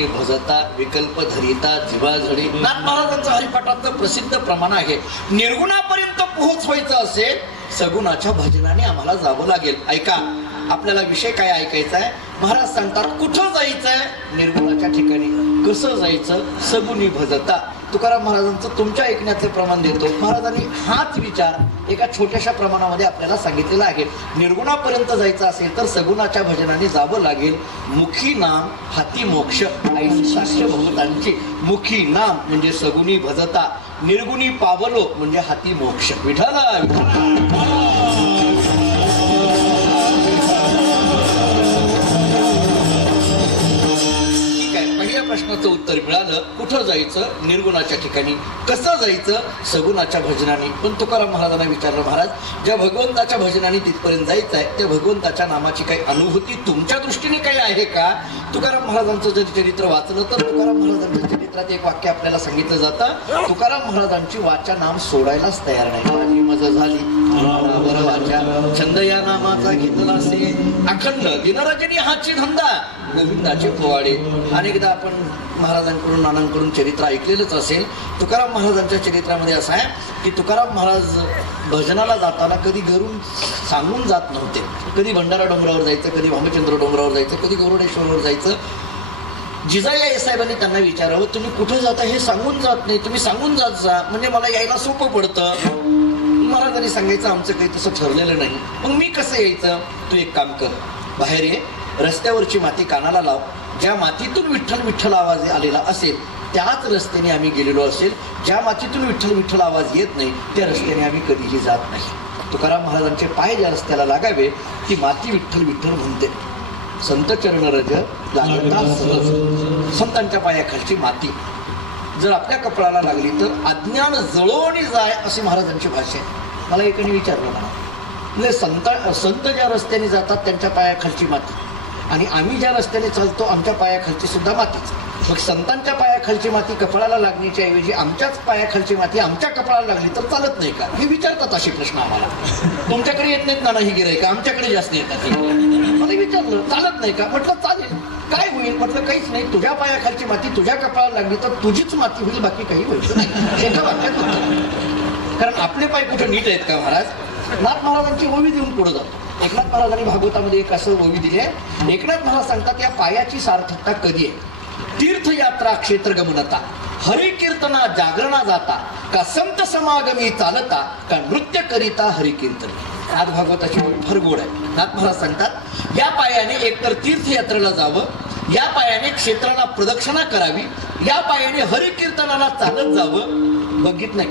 सगुनी भजता विकल्प धरिता जिवाझडी. नाथ महाराजांचं हरिपाठातलं प्रसिद्ध प्रमाण आहे. निर्गुणापर्यंत पोहोचवायचं असेल सगुणाच्या भजनाने आम्हाला जावं लागेल. ऐका, आपल्याला विषय काय ऐकायचा आहे. महाराज सांगतात कुठं जायचंय, निर्गुणाच्या ठिकाणी. कसं जायचं, सगुनी भजता. तुकाराम महाराजांचं तुमच्या ऐकण्याचे प्रमाण देतो. महाराजांनी हाच विचार एका छोट्याशा प्रमाणामध्ये आपल्याला सांगितलेला आहे. निर्गुणापर्यंत जायचं असेल तर सगुणाच्या भजनाने जावं लागेल. मुखी नाम हाती मोक्ष. ऐशी भगवतांची मुखी नाम म्हणजे सगुनी भजता, निर्गुणी पावलो म्हणजे हाती मोक्ष. विठाला प्रश्नाचं उत्तर मिळालं. कुठं जायचं, निर्गुणाच्या ठिकाणी. कसं जायचं, सगुणाच्या भजनाने. पण तुकाराम महाराजांना विचारलं, महाराज ज्या भगवंताच्या भजनाने तिथपर्यंत जायचं आहे त्या भगवंताच्या नामाची काही अनुभूती तुमच्या दृष्टीने काही आहे का. तुकाराम महाराजांचं जर चरित्र वाचलं तर तुकाराम महाराजांच्या चरित्रात एक वाक्य आपल्याला सांगितलं जातं. तुकाराम महाराजांची वाचा नाम सोडायलाच तयार नाही. माझी मज झाली बरं वाचा छंद या नामाचा घेतला असे अखंड दिनरजनी हाची धंदा गोविंदाचे पोवाडे. अनेकदा आपण महाराजांकडून नानांकडून चरित्र ऐकलेलंच असेल. तुकाराम महाराजांच्या चरित्रामध्ये असं आहे की तुकाराम महाराज भजनाला जाताना कधी घरून सांगून जात नव्हते. कधी भंडारा डोंगरावर जायचं, कधी भामचंद्र डोंगरावर जायचं, कधी गरुडेश्वरवर जायचं. जिजाई साहेबांनी त्यांना विचारावं, तुम्ही कुठे जाता हे सांगून जात नाही, तुम्ही सांगून जात जा म्हणजे मला यायला सोपं पडतं. महाराजांनी सांगायचं आमचं काही तसं ठरलेलं नाही. मग मी कसं यायचं, तू एक काम कर, बाहेर ये, रस्त्यावरची माती कानाला लाव. ज्या मातीतून विठ्ठल विठ्ठल आवाज आलेला असेल त्याच रस्त्याने आम्ही गेलेलो असेल. ज्या मातीतून विठ्ठल विठ्ठल आवाज येत नाही त्या रस्त्याने आम्ही कधीही जात नाही. तुकाराम महाराजांचे पाय ज्या रस्त्याला लागावे ती माती विठ्ठल विठ्ठल म्हणते. संत चरण रज लागता सहज. संतांच्या पायाखालची माती जर आपल्या कपडाला लागली तर अज्ञान जळवणी जाय अशी महाराजांची भाषा आहे. मला एकाने विचारलं मला, म्हणजे संत ज्या रस्त्याने जातात त्यांच्या पायाखालची माती आणि आम्ही ज्या रस्त्याने चालतो आमच्या पायाखालची सुद्धा मातीच. मग संतांच्या पायाखालची माती कपाळाला लागण्याच्या ऐवजी आमच्याच पायाखालची माती आमच्या कपाळाला लागली तर चालत नाही का, हे विचारतात असे प्रश्न आम्हाला. तुमच्याकडे येत नाहीत ना ही गिराईक, आमच्याकडे जास्त येतात. मला विचारलं चालत नाही का, म्हटलं चालेल. काय होईल, म्हटलं काहीच नाही. तुझ्या पायाखालची माती तुझ्या कपाळाला लागली तर तुझीच माती होईल, बाकी काही होईल नाही. एका वाक्यात होतं. कारण आपले पाय कुठे नीट आहेत का महाराज. नाथ महाराजांची ओवी देऊन पुढे जातो. एकनाथ महाराजांनी भागवतामध्ये एक असं ओवी दिली आहे. एकनाथ महाराज सांगतात या पायाची सार्थकता कधी आहे. तीर्थयात्रा क्षेत्र गमनता, हरिकीर्तना जागरणा जाता, का संत समागमी चालता, का नृत्य करिता हरिकीर्तन. नाथ भागवताची फार गोड आहे. नाथ महाराज सांगतात या पायाने एकतर तीर्थयात्रेला जावं, या पायाने क्षेत्राला प्रदक्षिणा करावी, या पायाने हरिकीर्तनाला चालत जावं. बघित नाही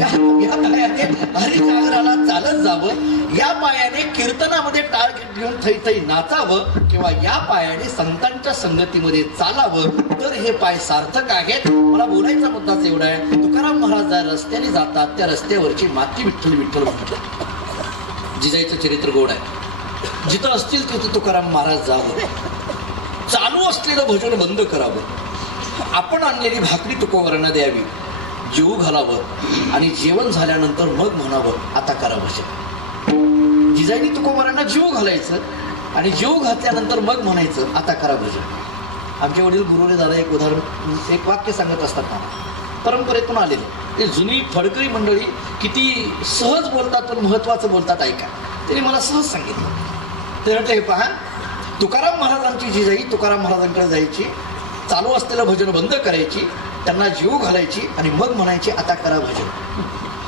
या पायाने हरिजागराला चालत जावं, या पायाने कीर्तनामध्ये टार्गेट घेऊन थै नाचावं किंवा या पायाने संतांच्या संगतीमध्ये चालावं तर हे पाय सार्थक आहेत. मला बोलायचा मुद्दाच एवढा आहे. तुकाराम महाराज ज्या रस्त्याने जातात त्या रस्त्यावरची माती विठ्ठल विठ्ठल म्हणतात. जिजाईचं चरित्र गोड आहे. जिथं असतील तिथं तुकाराम महाराज जावं, चालू असलेलं भजन बंद करावं, आपण आणलेली भाकरी तुकोवरांना द्यावी, जेवू घालावं आणि जेवण झाल्यानंतर मग म्हणावं आता करा भजन. जिजाईनी तुकोबरांना जेवू घालायचं आणि जेवू घातल्यानंतर मग म्हणायचं आता करा भजन. आमचे वडील गुरुने दादा एक उदाहरण, एक वाक्य सांगत असतात ना, परंपरेतून आलेले. ते जुनी फडकरी मंडळी किती सहज बोलतात पण महत्वाचं बोलतात. ऐका, त्यांनी मला सहज सांगितलं. ते म्हटलं हे पहा, तुकाराम महाराजांची जिजाई तुकाराम महाराजांकडे जायची, चालू असलेलं भजन बंद करायची, त्यांना जीव घालायची आणि मग म्हणायची आता करा भजन.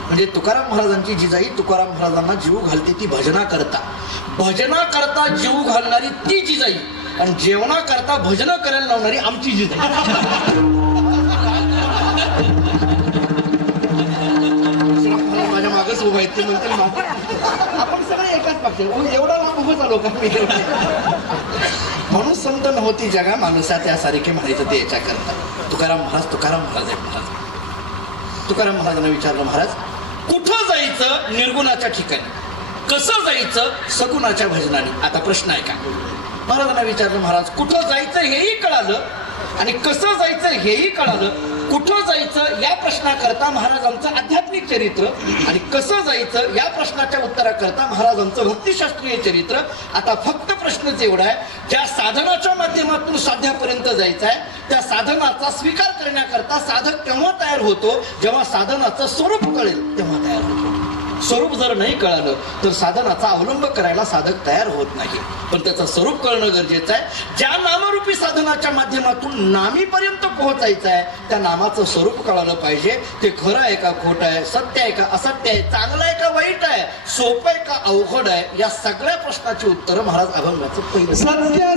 म्हणजे तुकाराम महाराजांची जिजाई तुकाराम महाराजांना जीव घालते ती भजना करता जीव घालणारी ती जिजाई आणि जेवणा करता भजन करायला लावणारी आमची जिजाई. माझ्या मागच उभा आहेत ते म्हणते आपण सगळे एकाच पक्षात, एवढा लांब उभं चालू का मी. म्हणून संत नव्हती जगा माणसा त्यासारखे म्हणायचं ते याच्या करता. तुकाराम महाराज आहेत महाराज. तुकाराम महाराजांना विचारलं, महाराज कुठं जायचं, निर्गुणाच्या ठिकाणी. कसं जायचं, सगुणाच्या भजनाने. आता प्रश्न आहे का, महाराजांना विचारलं, महाराज कुठं जायचं हेही कळालं आणि कसं जायचं हेही कळालं, कुठं जायचं या प्रश्नाकरता महाराजांचं आध्यात्मिक चरित्र आणि कसं जायचं या प्रश्नाच्या उत्तराकरता महाराजांचं भक्तिशास्त्रीय चरित्र. आता फक्त प्रश्नच एवढा आहे, ज्या साधनाच्या माध्यमातून साध्यापर्यंत जायचं आहे त्या साधनाचा स्वीकार करण्याकरता साधक केव्हा तयार होतो, जेव्हा साधनाचं स्वरूप कळेल तेव्हा तयार होतो. स्वरूप जर नाही कळालं तर साधनाचा अवलंब करायला साधक तयार होत नाही. पण त्याचं स्वरूप कळणं गरजेचं आहे. ज्या नामरूपी साधनाच्या माध्यमातून नामीपर्यंत पोहोचायचं आहे त्या नामाचं स्वरूप कळालं पाहिजे. ते खरं आहे का खोटं आहे, सत्य आहे का असत्य आहे, चांगलं आहे का वाईट आहे, सोपं आहे का अवघड आहे, या सगळ्या प्रश्नाची उत्तरं महाराज अभंगाचं पहिलं. सत्य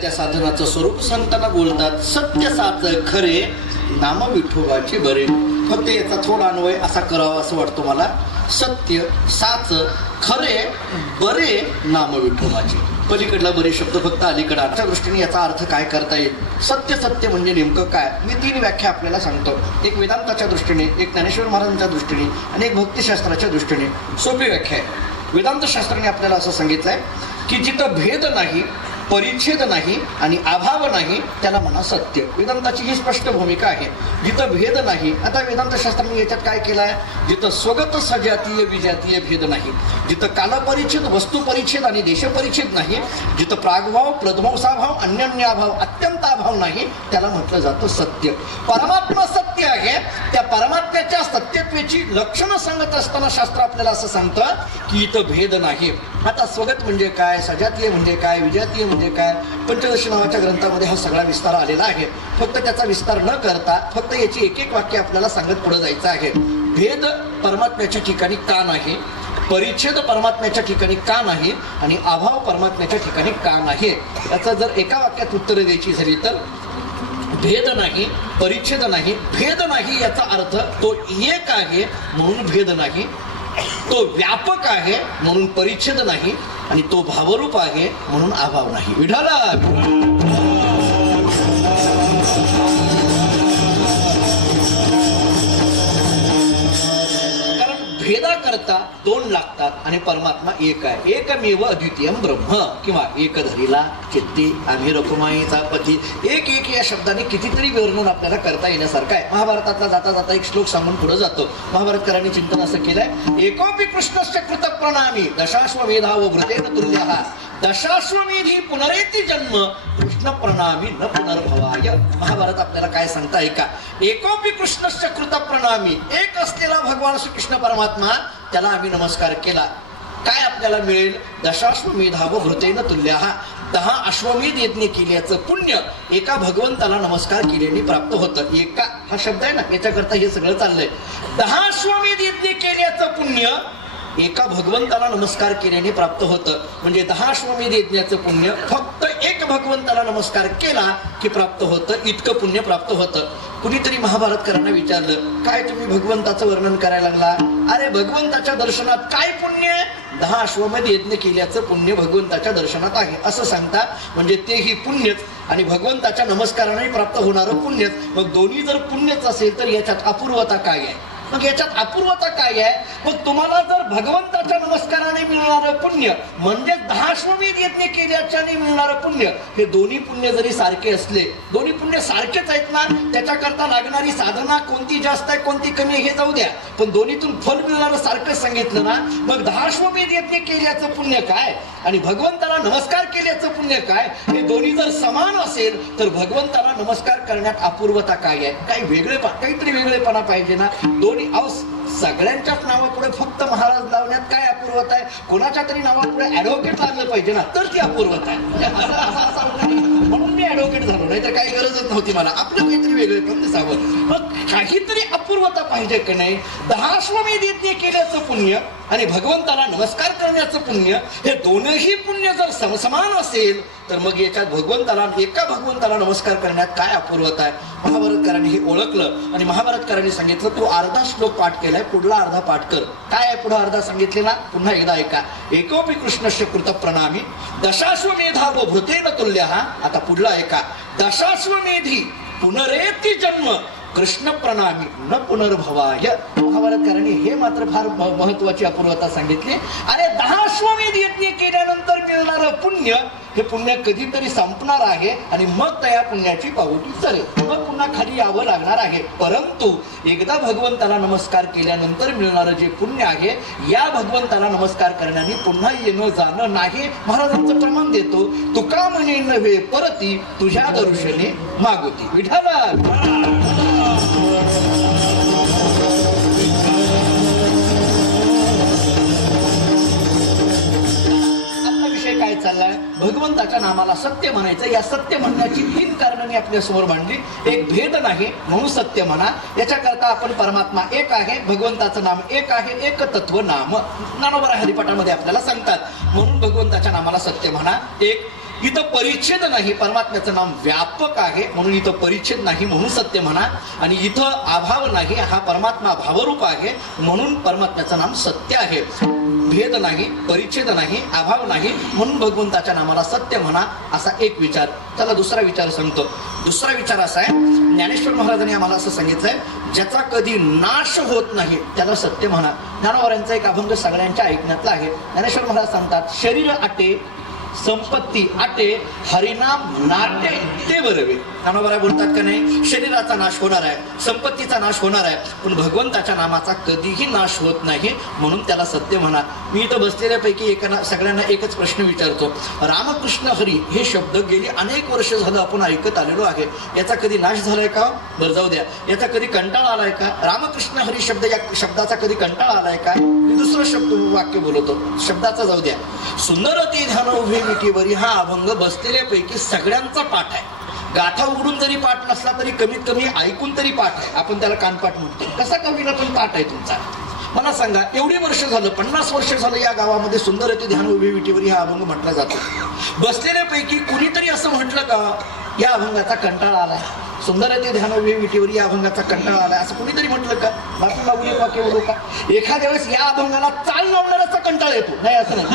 त्या साधनाचं स्वरूप सांगताना बोलतात, सत्य साच खरे नाम विठोबाचे बरे. फक्त याचा थोडा अन्वय असा करावा असं वाटतो मला. सत्य साच खरे बरे नाम विठोबाचे. पलीकडला बरे शब्द फक्त अलीकडाच्या दृष्टीने याचा अर्थ काय करता येईल. सत्य सत्य म्हणजे नेमकं काय, मी 3 व्याख्या आपल्याला सांगतो. एक वेदांताच्या दृष्टीने, एक ज्ञानेश्वर महाराजांच्या दृष्टीने आणि एक भक्तिशास्त्राच्या दृष्टीने. सोपी व्याख्या आहे. वेदांत शास्त्राने आपल्याला असं सांगितलंय की जिथं भेद नाही, परिच्छेद नाही आणि अभाव नाही त्याला म्हणा सत्य. वेदांताची ही स्पष्ट भूमिका आहे. जिथं भेद नाही, आता वेदांत शास्त्राने याच्यात काय केलं आहे, जिथं स्वगत सजातीय विजातीय भेद नाही, जिथं कालपरिच्छेद वस्तुपरिच्छेद आणि देशपरिच्छेद नाही, जिथं प्रागभाव प्रध्वंसाभाव अन्यन्याभाव अत्यंत अभाव नाही त्याला म्हटलं जातं सत्य. परमात्मा सत्य आहे. त्या परमात्म्याच्या सत्यत्वाची लक्षणं सांगत असताना शास्त्र आपल्याला असं सांगतं की इथं भेद नाही. आता स्वगत म्हणजे काय, सजातीय म्हणजे काय, विजातीय म्हणजे काय, पंचदशी नावाच्या ग्रंथामध्ये हा सगळा विस्तार आलेला आहे. फक्त त्याचा विस्तार न करता फक्त याची एक एक वाक्य आपल्याला सांगत पुढे जायचं आहे. भेद परमात्म्याच्या ठिकाणी का नाही, परिच्छेद परमात्म्याच्या ठिकाणी का नाही आणि अभाव परमात्म्याच्या ठिकाणी का नाही. याचा जर एका वाक्यात उत्तर द्यायची झाली तर भेद नाही, परिच्छेद नाही, भेद नाही याचा अर्थ तो एक आहे म्हणून भेद नाही, तो व्यापक आहे म्हणून परिच्छेद नाही आणि तो भावरूप आहे म्हणून अभाव नाही. विठाला भेदा करता 2 लागतात आणि परमात्मा एक आहे. एकमेव अद्वितीयम ब्रह्म किंवा एक धरीला चित्ती आम्ही रखुमाईचा पती. एक एक या शब्दाने कितीतरी वर्णन आपल्याला करता येण्यासारखं आहे. महाभारतातला जाता जाता एक श्लोक सांगून पुढे जातो. महाभारतकरांनी चिंतन असं केलंय, एकोपी कृष्णस्य कृत प्रणामी दशाश्वमेधाव वृतेन तुल्यः दशाश्वमेधी पुनरेती जन्म कृष्ण प्रणामी न पुनर्भवाय. महाभारत आपल्याला काय सांगता आहे का, एकोपी कृष्णस्य कृत प्रणामी, एक असलेला भगवान श्री कृष्ण परमात्मा त्याला आम्ही नमस्कार केला. काय आपल्याला मिळेल, दशाश्वमेधाव वृतेन तुल्यः, 10 अश्वमेध यज्ञ केल्याचं पुण्य एका भगवंताला नमस्कार केल्याने प्राप्त होतं. एका हा शब्द आहे ना, याच्याकरता हे सगळं चाललंय. 10 अश्वमेध यज्ञ केल्याचं पुण्य एका भगवंताला नमस्कार केल्याने प्राप्त होतं. म्हणजे 10 अश्वमेध यज्ञाचं पुण्य फक्त एक भगवंताला नमस्कार केला की प्राप्त होतं. इतकं पुण्य प्राप्त होतं. कुणीतरी महाभारतकरांना विचारलं, काय तुम्ही भगवंताचं वर्णन करायला लागला? अरे भगवंताच्या दर्शनात काय पुण्य आहे? 10 अश्वमेध यज्ञ केल्याचं पुण्य भगवंताच्या दर्शनात आहे असं सांगता. म्हणजे तेही पुण्यच आणि भगवंताच्या नमस्काराने प्राप्त होणारं पुण्यच. मग दोन्ही जर पुण्यच असेल तर याच्यात अपूर्वता काय आहे? मग याच्यात अपूर्वता काय आहे? मग तुम्हाला जर भगवंताच्या नमस्कार मिळणारं पुण्य म्हणजे 10 अश्वमेध यज्ञ केल्याच्याने मिळणारं पुण्य, हे दोन्ही पुण्य जरी सारखे असले, दोन्ही पुण्य सारखेच आहेत ना, त्याच्याकरता लागणारी साधना कोणती जास्त आहे कोणती कमी आहे हे जाऊ द्या, पण दोन्हीतून फल मिळणारं सारखं सांगितलं ना, मग 10 अश्वमेध यज्ञ केल्याचं पुण्य काय आणि भगवंताला नमस्कार केल्याचं पुण्य काय, हे दोन्ही जर समान असेल तर भगवंताला नमस्कार करण्यात अपूर्वता काय आहे? काही काहीतरी वेगळेपणा पाहिजे ना. दोन्ही सगळ्यांच्याच नावापुढे फक्त महाराज लावण्यात काय अपूर्वता आहे? कोणाच्या तरी नावापुढे ऍडव्होकेट लागलं पाहिजे ना, तर ती अपूर्वता आहे. म्हणून मी ऍडव्होकेट झालो, नाही तर काही गरजच नव्हती मला. आपलं काहीतरी वेगळेपण दिसावं, मग काहीतरी अपूर्वता पाहिजे का नाही. 10 अश्वमेध यज्ञ केल्याचं पुण्य आणि भगवंताला नमस्कार करण्याचं पुण्य, हे दोनही पुण्य जर समसमान असेल तर मग याच्यात एका भगवंताला नमस्कार करण्यात काय अपूर्वता आहे? महाभारतकारांनी हे ओळखलं आणि महाभारतकारांनी सांगितलं, तू अर्धा श्लोक पाठ केलाय, पुढला अर्धा पाठ कर. काय आहे पुढे अर्धा सांगितलेला? पुन्हा एकदा ऐका. एकोपी कृष्णस्य कृत प्रणामी दशाश्वमेधा व भृतेन तुल्यः. आता पुढला ऐका. दशाश्वमेधी पुनरेती जन्म कृष्ण प्रणामी न पुनर्भवाय. महाभारतकारांनी हे मात्र फार महत्वाची अपूर्वता सांगितली. अरे 10 अश्वमेध यज्ञ केल्यानंतर मिळणारं पुण्य, हे पुण्य कधीतरी संपणार आहे आणि मग त्या पुण्याची पावती चढेल, मग पुन्हा खाली यावं लागणार आहे. परंतु एकदा भगवंताला नमस्कार केल्यानंतर मिळणारं जे पुण्य आहे, या भगवंताला नमस्कार करण्याने पुन्हा येणं जाणं नाही. महाराजांचं प्रमाण देतो. तुका म्हणे नव्हे परती तुझ्या दर्शने मागोती. विठाला काय चाललाय? भगवंताच्या नामाला सत्य म्हणायचं. या सत्य म्हणण्याची 3 कारणं मी आपल्या समोर मांडली. एक, भेद नाही म्हणून सत्य म्हणा. याच्याकरता आपण परमात्मा एक आहे, भगवंताचं नाम एक आहे, एक तत्व नाम. ज्ञानोबा हरिपाठामध्ये आपल्याला सांगतात, म्हणून भगवंताच्या नामाला सत्य म्हणा. एक, इथं परिच्छेद नाही, परमात्म्याचं नाम व्यापक आहे म्हणून इथं परिच्छेद नाही म्हणून सत्य म्हणा. आणि इथं अभाव नाही, हा परमात्मा भावरूप आहे म्हणून परमात्म्याचं नाम सत्य आहे. भेद नाही, परिच्छेद नाही, अभाव नाही म्हणून भगवंताच्या नामाला सत्य म्हणा. असा एक विचार. चला दुसरा विचार सांगतो. दुसरा विचार असा आहे, ज्ञानेश्वर महाराजांनी आम्हाला असं सांगितलंय, ज्याचा कधी नाश होत नाही त्याला सत्य म्हणा. ज्ञानोबारांचा एक अभंग सगळ्यांच्या ऐकण्यातला आहे. ज्ञानेश्वर महाराज सांगतात, शरीर आटे संपत्ती आटे हरिनाम नाटे ते बरवे. ज्ञानोबा बोलतात का नाही, शरीराचा नाश होणार आहे, संपत्तीचा नाश होणार आहे, पण भगवंताच्या नामाचा कधीही नाश होत नाही म्हणून त्याला सत्य म्हणा. मी इथं बसलेल्यापैकी सगळ्यांना एकच प्रश्न विचारतो. रामकृष्ण हरी हे शब्द गेली अनेक वर्ष झालं आपण ऐकत आलेलो आहे. याचा कधी नाश झालाय का? बरं जाऊ द्या. याचा कधी कंटाळा आलाय का? रामकृष्ण हरी शब्द, या शब्दाचा कधी कंटाळा आलाय का? मी दुसरं शब्द वाक्य बोलवतो, शब्दाचा जाऊ द्या. सुंदरती ध्यान उभे मिठीवरी हा अभंग बसलेल्यापैकी सगळ्यांचा पाठ आहे. गाथा उघडून जरी पाठ नसला तरी कमीत कमी ऐकून तरी पाठ आहे. आपण त्याला कानपाठ म्हणतो. कसा कवीला पण पाठ आहे तुमचा. मला सांगा, एवढी वर्ष झालं, 50 वर्ष झालं या गावामध्ये सुंदरती ध्यान उभे विटीवरी हा अभंग म्हटला जातो. बसलेल्यापैकी कुणीतरी असं म्हटलं का या अभंगाचा कंटाळा आलाय, सुंदरते ध्यान उभे विटीवर या अभंगाचा कंटाळा आलाय, असं कुणीतरी म्हटलं का? बाकी लागून एक वाक्य बोलू का? एखाद्या वेळेस या अभंगाला चाल लावणाऱ्याचा कंटाळा येतो. नाही असं नाही.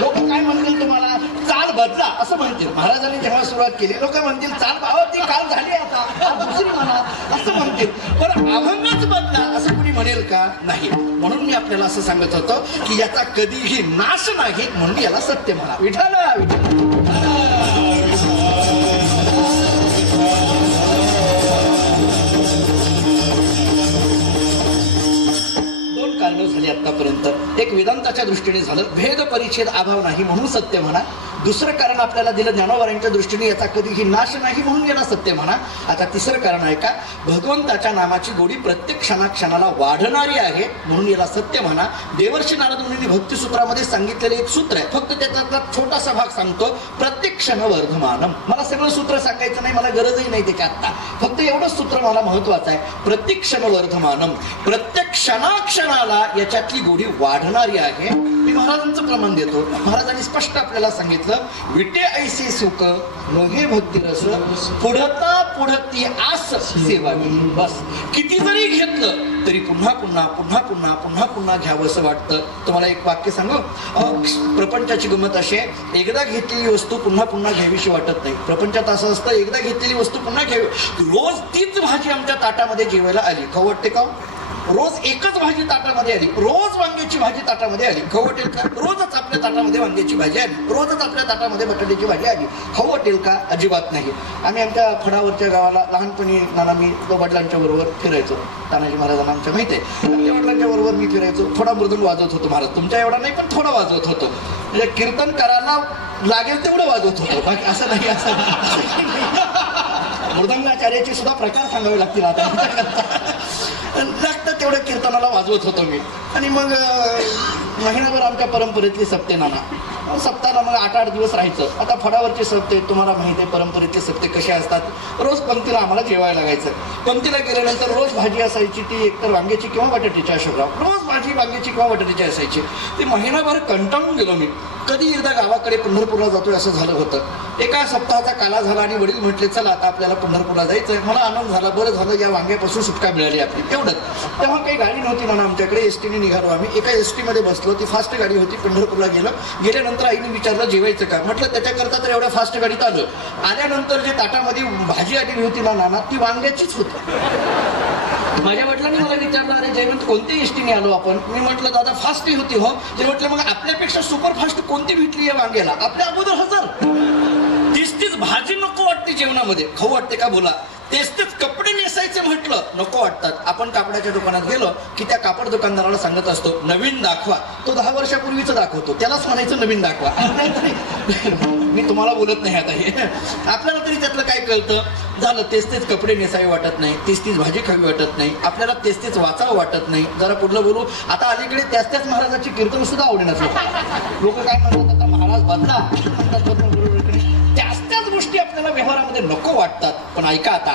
लोक काय म्हणतील तुम्हाला, चाल बदला असं म्हणतील. महाराजांनी जेव्हा सुरुवात केली, लोक म्हणतील चाल ती काल झाली, आता दुसरी म्हणा असं म्हणतील. पण अभंगच बदला असं कुणी म्हणेल का? नाही. म्हणून मी आपल्याला असं सांगत होतो की याचा कधीही नाश नाही म्हणून याला सत्य म्हणा. विठाला झाली आतापर्यंत. एक वेदांताच्या दृष्टीने झालं, भेद परिच्छेद अभाव नाही म्हणून सत्य म्हणा. दुसरं कारण आपल्याला दिलं ज्ञानोबारांच्या दृष्टीने, याचा कधीही नाश नाही म्हणून याला सत्य म्हणा. आता तिसरं कारण आहे का, भगवंताच्या नामाची गोडी प्रत्येक क्षणाक्षणाला वाढणारी आहे म्हणून याला सत्य म्हणा. देवर्षी नारद मुनींनी भक्तिसूत्रामध्ये सांगितलेलं एक सूत्र आहे, फक्त त्याचा छोटासा भाग सांगतो. प्रत्येक क्षण वर्धमानम. मला सगळं सूत्र सांगायचं नाही, मला गरजही नाही त्याच्या आत्ता. फक्त एवढंच सूत्र मला महत्वाचं आहे. प्रत्येक क्षण वर्धमानम. प्रत्येक क्षणाक्षणाला याच्यातली गोडी वाढणारी आहे. मी महाराजांचं प्रमाण देतो. महाराजांनी स्पष्ट आपल्याला सांगितलं, विटे ऐसे सुख नोहे भक्ती रस पुढता पुढती आस सेवावी. बस किती जरी घेतलं तरी पुन्हा पुन्हा पुन्हा पुन्हा पुन्हा पुन्हा घ्यावं असं वाटतं. तुम्हाला एक वाक्य सांगू, प्रपंचाची गंमत अशी आहे, एकदा घेतलेली वस्तू पुन्हा पुन्हा घ्यावीशी वाटत नाही. प्रपंचात असं असतं, एकदा घेतलेली वस्तू पुन्हा घ्यावी. रोज तीच भाजी आमच्या ताटामध्ये जेवायला आली, खाऊ वाटते का? रोज एकच भाजी ताटामध्ये आली, रोज वांग्याची भाजी ताटामध्ये आली, खाऊ वाटेल का? रोजच आपल्या ताटामध्ये वांग्याची भाजी आली, रोजच आपल्या ताटामध्ये बटाट्याची भाजी आली, खाऊ वाटेल का? अजिबात नाही. आम्ही आमच्या फडावरच्या गावाला लहानपणी नाना मी वडिलांच्या बरोबर फिरायचो. तानाजी महाराजांना आमच्या माहिती आहे, आमच्या वडिलांच्या बरोबर मी फिरायचो. थोडा मृदंग वाजवत होतो महाराज, तुमच्या एवढा नाही पण थोडा वाजवत होतो. म्हणजे कीर्तन करायला लागेल तेवढं वाजवत होतो, बाकी असं नाही. मृदंगाचार्याचे सुद्धा प्रकार सांगावे लागतील आता. लागतं तेवढं कीर्तनाला वाजवत होतो मी. आणि मग महिनाभर आमच्या परंपरेतली सप्ते नाना, सप्ताहाला मग 8-8 दिवस राहायचं. आता फडावरचे सप्ते तुम्हाला माहिती आहे, परंपरेतले सप्ते कसे असतात. रोज पंक्तीला आम्हाला जेवायला लागायचं. पंक्तीला गेल्यानंतर रोज भाजी असायची, ती एकतर वांग्याची किंवा बटाट्याची. अशोकराव रोज भाजी वांग्याची किंवा बटाट्याची असायची. ती महिनाभर कंटाळून गेलो मी. कधी एकदा गावाकडे पंढरपूरला जातोय असं झालं होतं. एका सप्ताहाचा काला झाला आणि वडील म्हटले चला आता आपल्याला पंढरपूरला जायचंय. मला आनंद झाला, बरं झालं या वांग्यापासून सुटका मिळाली आपली, एवढंच. तेव्हा काही गाडी नव्हती ना आमच्याकडे, एसटीने निघालो आम्ही. एका एसटीमध्ये बसलो, ती फास्ट गाडी होती. पंढरपूरला गेल्यानंतर आईने विचारलं जेवायचं का? म्हटलं त्याच्याकरता तर एवढ्या फास्ट गाडीत आलं. आल्यानंतर जे ताटामध्ये भाजी आलेली होती ना नाना, ती वांग्याचीच होती. माझ्या वडिलांनी मला विचारलं अरे जयवंत कोणत्या एसटीने आलो आपण? मी म्हटलं दादा फास्ट होती हो. ते म्हटलं मग आपल्यापेक्षा सुपरफास्ट कोणती भेटली आहे वांग्याला? आपल्या अगोदर हजर. तीच भाजी नको वाटते जेवणामध्ये, खाऊ वाटते का बोला? तेच कपडे नेसायचे म्हटलं नको वाटतात. आपण कापडाच्या दुकानात गेलो की त्या कापड दुकानदाराला सांगत असतो नवीन दाखवा. तो 10 वर्षापूर्वीच दाखवतो, त्यालाच म्हणायचं नवीन दाखवा. मी तुम्हाला बोलत नाही आता हे. आपल्याला तरी त्यातलं काय कळतं? झालं तेच कपडे नेसावे वाटत नाही, तीच भाजी खावी वाटत नाही, आपल्याला तेच वाचावं वाटत नाही. जरा पुढलं बोलू आता. अलीकडे त्याच महाराजाची कीर्तन सुद्धा आवडेनच. लोक काय म्हणतात आता महाराज बदला. त्याच गोष्टी आपल्याला व्यवहारामध्ये नको वाटतात. पण ऐका आता,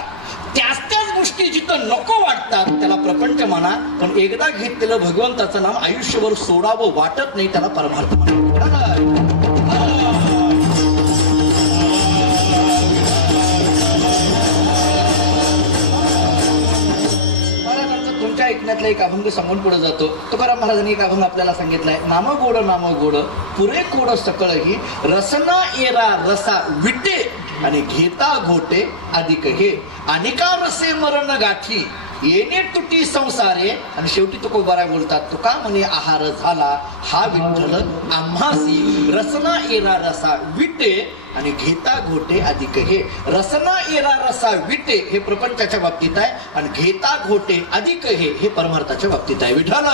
त्याच गोष्टी जिथं नको वाटतात त्याला प्रपंच म्हणा, पण एकदा घेतलेलं भगवंताचं नाम आयुष्यभर सोडावं वाटत नाही, त्याला परमार्थ म्हणा. तुमच्या ऐकण्यातला एक अभंग सांगून पुढे जातो. तुकाराम महाराजांनी एक अभंग आपल्याला सांगितलाय. नाम गोड पुरे कोड सकळ ही रसना एरा रसा विटे आणि घेता घोटे अधिक हे अनिका रसे मरण गाठी येणे तुटी संसारे. आणि शेवटी तुकोबारा बोलतात तुका म्हणे आहार झाला हा विठ्ठल आम्हासी रसना एरा रसा विटे आणि घेता घोटे अधिक हे. रसना एरा रसा विटे हे प्रपंचाच्या बाबतीत आहे आणि घेता घोटे अधिक हे परमार्थाच्या बाबतीत आहे. विठ्ठल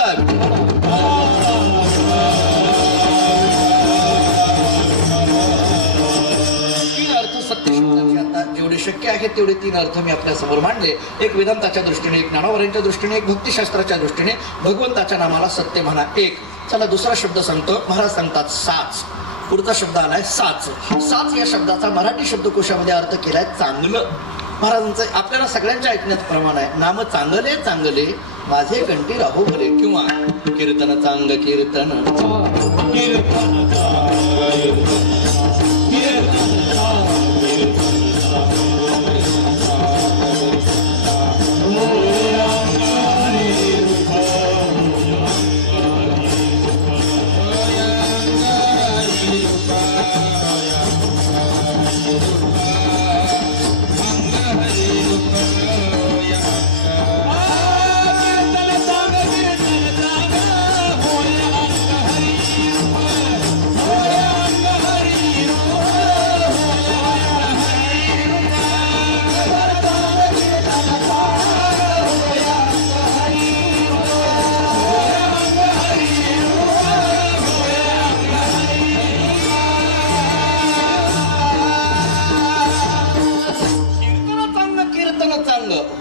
आता जेवढे शक्य आहे तेवढे 3 अर्थ मी आपल्या समोर मांडले. एक वेदांताच्या दृष्टीने, एक ज्ञानावरांच्या दृष्टीने, एक भक्तिशास्त्राच्या दृष्टीने. भगवंताच्या नामाला सत्य म्हणा एक. चला दुसरा शब्द सांगतो. महाराज सांगतात साच. पुढचा शब्द आलाय साच. साच या शब्दाचा मराठी शब्दकोशामध्ये अर्थ केलाय चांगलं. महाराजांचं आपल्याला सगळ्यांच्या ऐकण्यात प्रमाण आहे. नाम चांगले चांगले माझे कंठी राहो बरे, किंवा कीर्तन चांग कीर्तन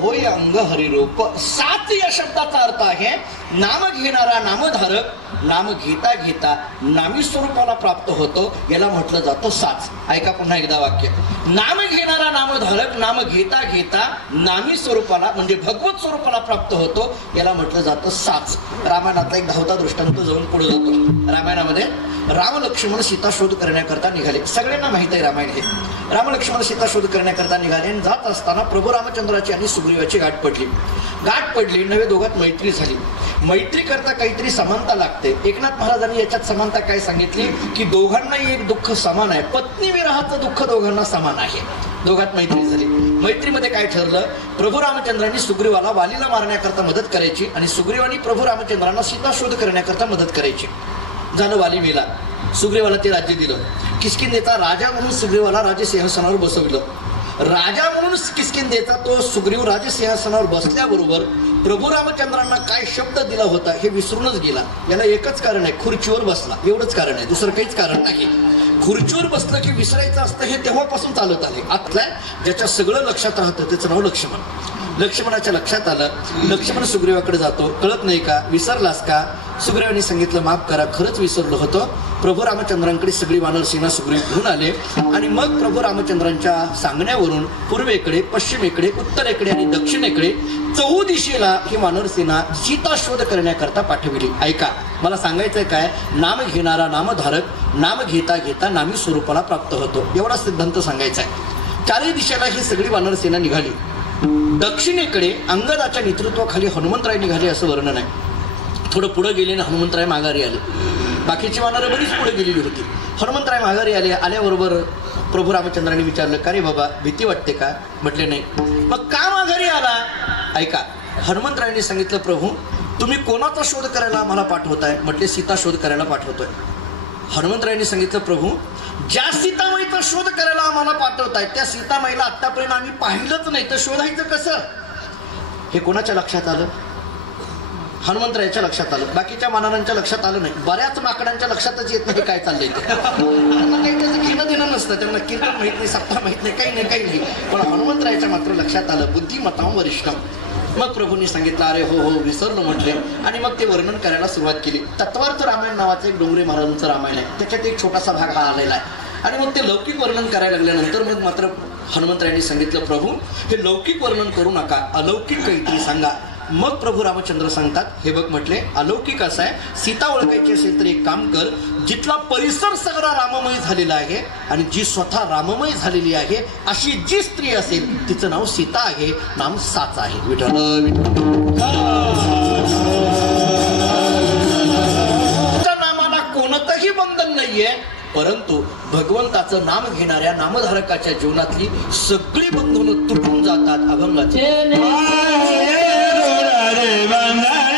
होय अंग हरिरूप. साच या शब्दाचा अर्थ आहे नाम घेणारा नामधारक. नाम घेता घेता नामी स्वरूपाला प्राप्त होतो, याला म्हटलं जातं साच. ऐका पुन्हा एकदा वाक्य. नाम घेणारा नामधारक नाम घेता घेता नामी स्वरूपाला म्हणजे भगवत स्वरूपाला प्राप्त होतो, याला म्हटलं जातं साच. रामायणातला एक धावता दृष्टांत जाऊन पुढे जातो. रामायणामध्ये राम लक्ष्मण सीता शोध करण्याकरता निघाले. सगळ्यांना माहित आहे रामायण हे. राम लक्ष्मण सीता शोध करण्याकरता निघाले आणि जात असताना प्रभू रामचंद्राची आणि सुग्रीवाची गाठ पडली. नव्हे दोघात मैत्री झाली. मैत्री करता काहीतरी समानता लागते. एकनाथ महाराजांनी याच्यात समानता काय सांगितली की दोघांनाही एक दुःख समान आहे. पत्नी विरहाचं दुःख दोघांना समान आहे. दोघात मैत्री झाली. मैत्रीमध्ये काय ठरलं, प्रभू रामचंद्रांनी सुग्रीवाला वालीला मारण्याकरता मदत करायची आणि सुग्रीवानी प्रभू रामचंद्रांना सीता शोध करण्याकरता मदत करायची. झालं, वाली मेला, सुग्रीवाला ते राज्य दिलं. किष्किंधेचा राजा म्हणून सुग्रीवाला राजसिंहासनावर बसविलं. राजा म्हणून किष्किंधेचा तो सुग्रीव राजसिंहासनावर बसल्याबरोबर प्रभू रामचंद्रांना काय शब्द दिला होता हे विसरूनच गेला. याला एकच कारण आहे, खुर्चीवर बसला, एवढंच कारण आहे, दुसरं काहीच कारण नाही. खुर्चीवर बसलं की विसरायचं असतं हे तेव्हापासून चालत आले. आतल्या ज्याच्या सगळं लक्षात राहतं त्याचं नाव लक्ष्मण. लक्ष्मणाच्या लक्षात आलं, लक्ष्मण सुग्रीवाकडे जातो, कळत नाही का, विसरलास का? सुग्रीवाने सांगितलं माफ करा, खरंच विसरलो होतो. प्रभू रामचंद्रांकडे सगळी वानर सेना सुग्रीव घेऊन आले आणि मग प्रभू रामचंद्रांच्या सांगण्यावरून पूर्वेकडे, पश्चिमेकडे, उत्तरेकडे आणि दक्षिणेकडे चहू दिशेला ही वानर सेना सीता शोध करण्याकरता पाठविली. ऐका, मला सांगायचंय काय, नाम घेणारा नामधारक नाम घेता घेता नामी स्वरूपाला प्राप्त होतो, एवढा सिद्धांत सांगायचा आहे. चारही दिशेला ही सगळी वानर सेना निघाली. दक्षिणेकडे अंगदाच्या नेतृत्वाखाली हनुमंतराय निघाले असं वर्णन आहे. थोडं पुढे गेले आणि हनुमंतराय माघारी आले. बाकीची वानरं बरीच पुढे गेलेली होती. हनुमंतराय माघारी आले. आल्याबरोबर प्रभू रामचंद्रांनी विचारलं, का रे बाबा, भीती वाटते का? म्हटले नाही. मग का माघारी आला? ऐका, हनुमंतरायांनी सांगितलं, प्रभू तुम्ही कोणाचा शोध करायला आम्हाला पाठवताय? म्हटले सीता शोध करायला पाठवतोय. हनुमंतरायांनी सांगितलं, प्रभू ज्या सीतामाईचा शोध करायला आम्हाला पाठवताय त्या सीतामाईला आतापर्यंत आम्ही पाहिलंच नाही, तर शोधायचं कसं? हे कोणाच्या लक्षात आलं? हनुमंतरायाच्या लक्षात आलं. बाकीच्या वानरांच्या लक्षात आलं नाही. बऱ्याच माकडांच्या लक्षातच येत नाही काय चाललंय ते. त्यांना काही त्याचं घेणं देणं नसतं, त्यांना कीर्तन माहित नाही, सप्ताह माहित नाही, काही नाही. पण हनुमंतरायाच्या मात्र लक्षात आलं, बुद्धिमत्तां वरिष्ठम. मग प्रभूंनी सांगितलं, अरे हो हो विसरलो म्हटले. आणि मग ते वर्णन करायला सुरुवात केली. तत्वार्थ रामायण नावाचं एक डोंगरे महाराजांचं रामायण आहे, त्याच्यात एक छोटासा भाग हा आलेला आहे. आणि मग ते लौकिक वर्णन करायला लागल्यानंतर मग मात्र हनुमंतरायांनी सांगितलं, प्रभू हे लौकिक वर्णन करू नका, अलौकिक काहीतरी सांगा. मग प्रभू रामचंद्र सांगतात, हे बघ म्हटले, अलौकिक असं आहे, सीता ओळखायची असेल तर एक काम कर, जिथला परिसर सगळा राममय झालेला आहे आणि जी स्वतः राममय झालेली आहे अशी जी स्त्री असेल तिचं नाव सीता आहे, नाम साच आहे. विठ्ठल नामाला कोणतंही बंधन नाहीये, परंतु भगवंताचं नाम घेणाऱ्या नामधारकाच्या जीवनातली सगळी बंधनं तुटून जातात. अभंगाचे बंधन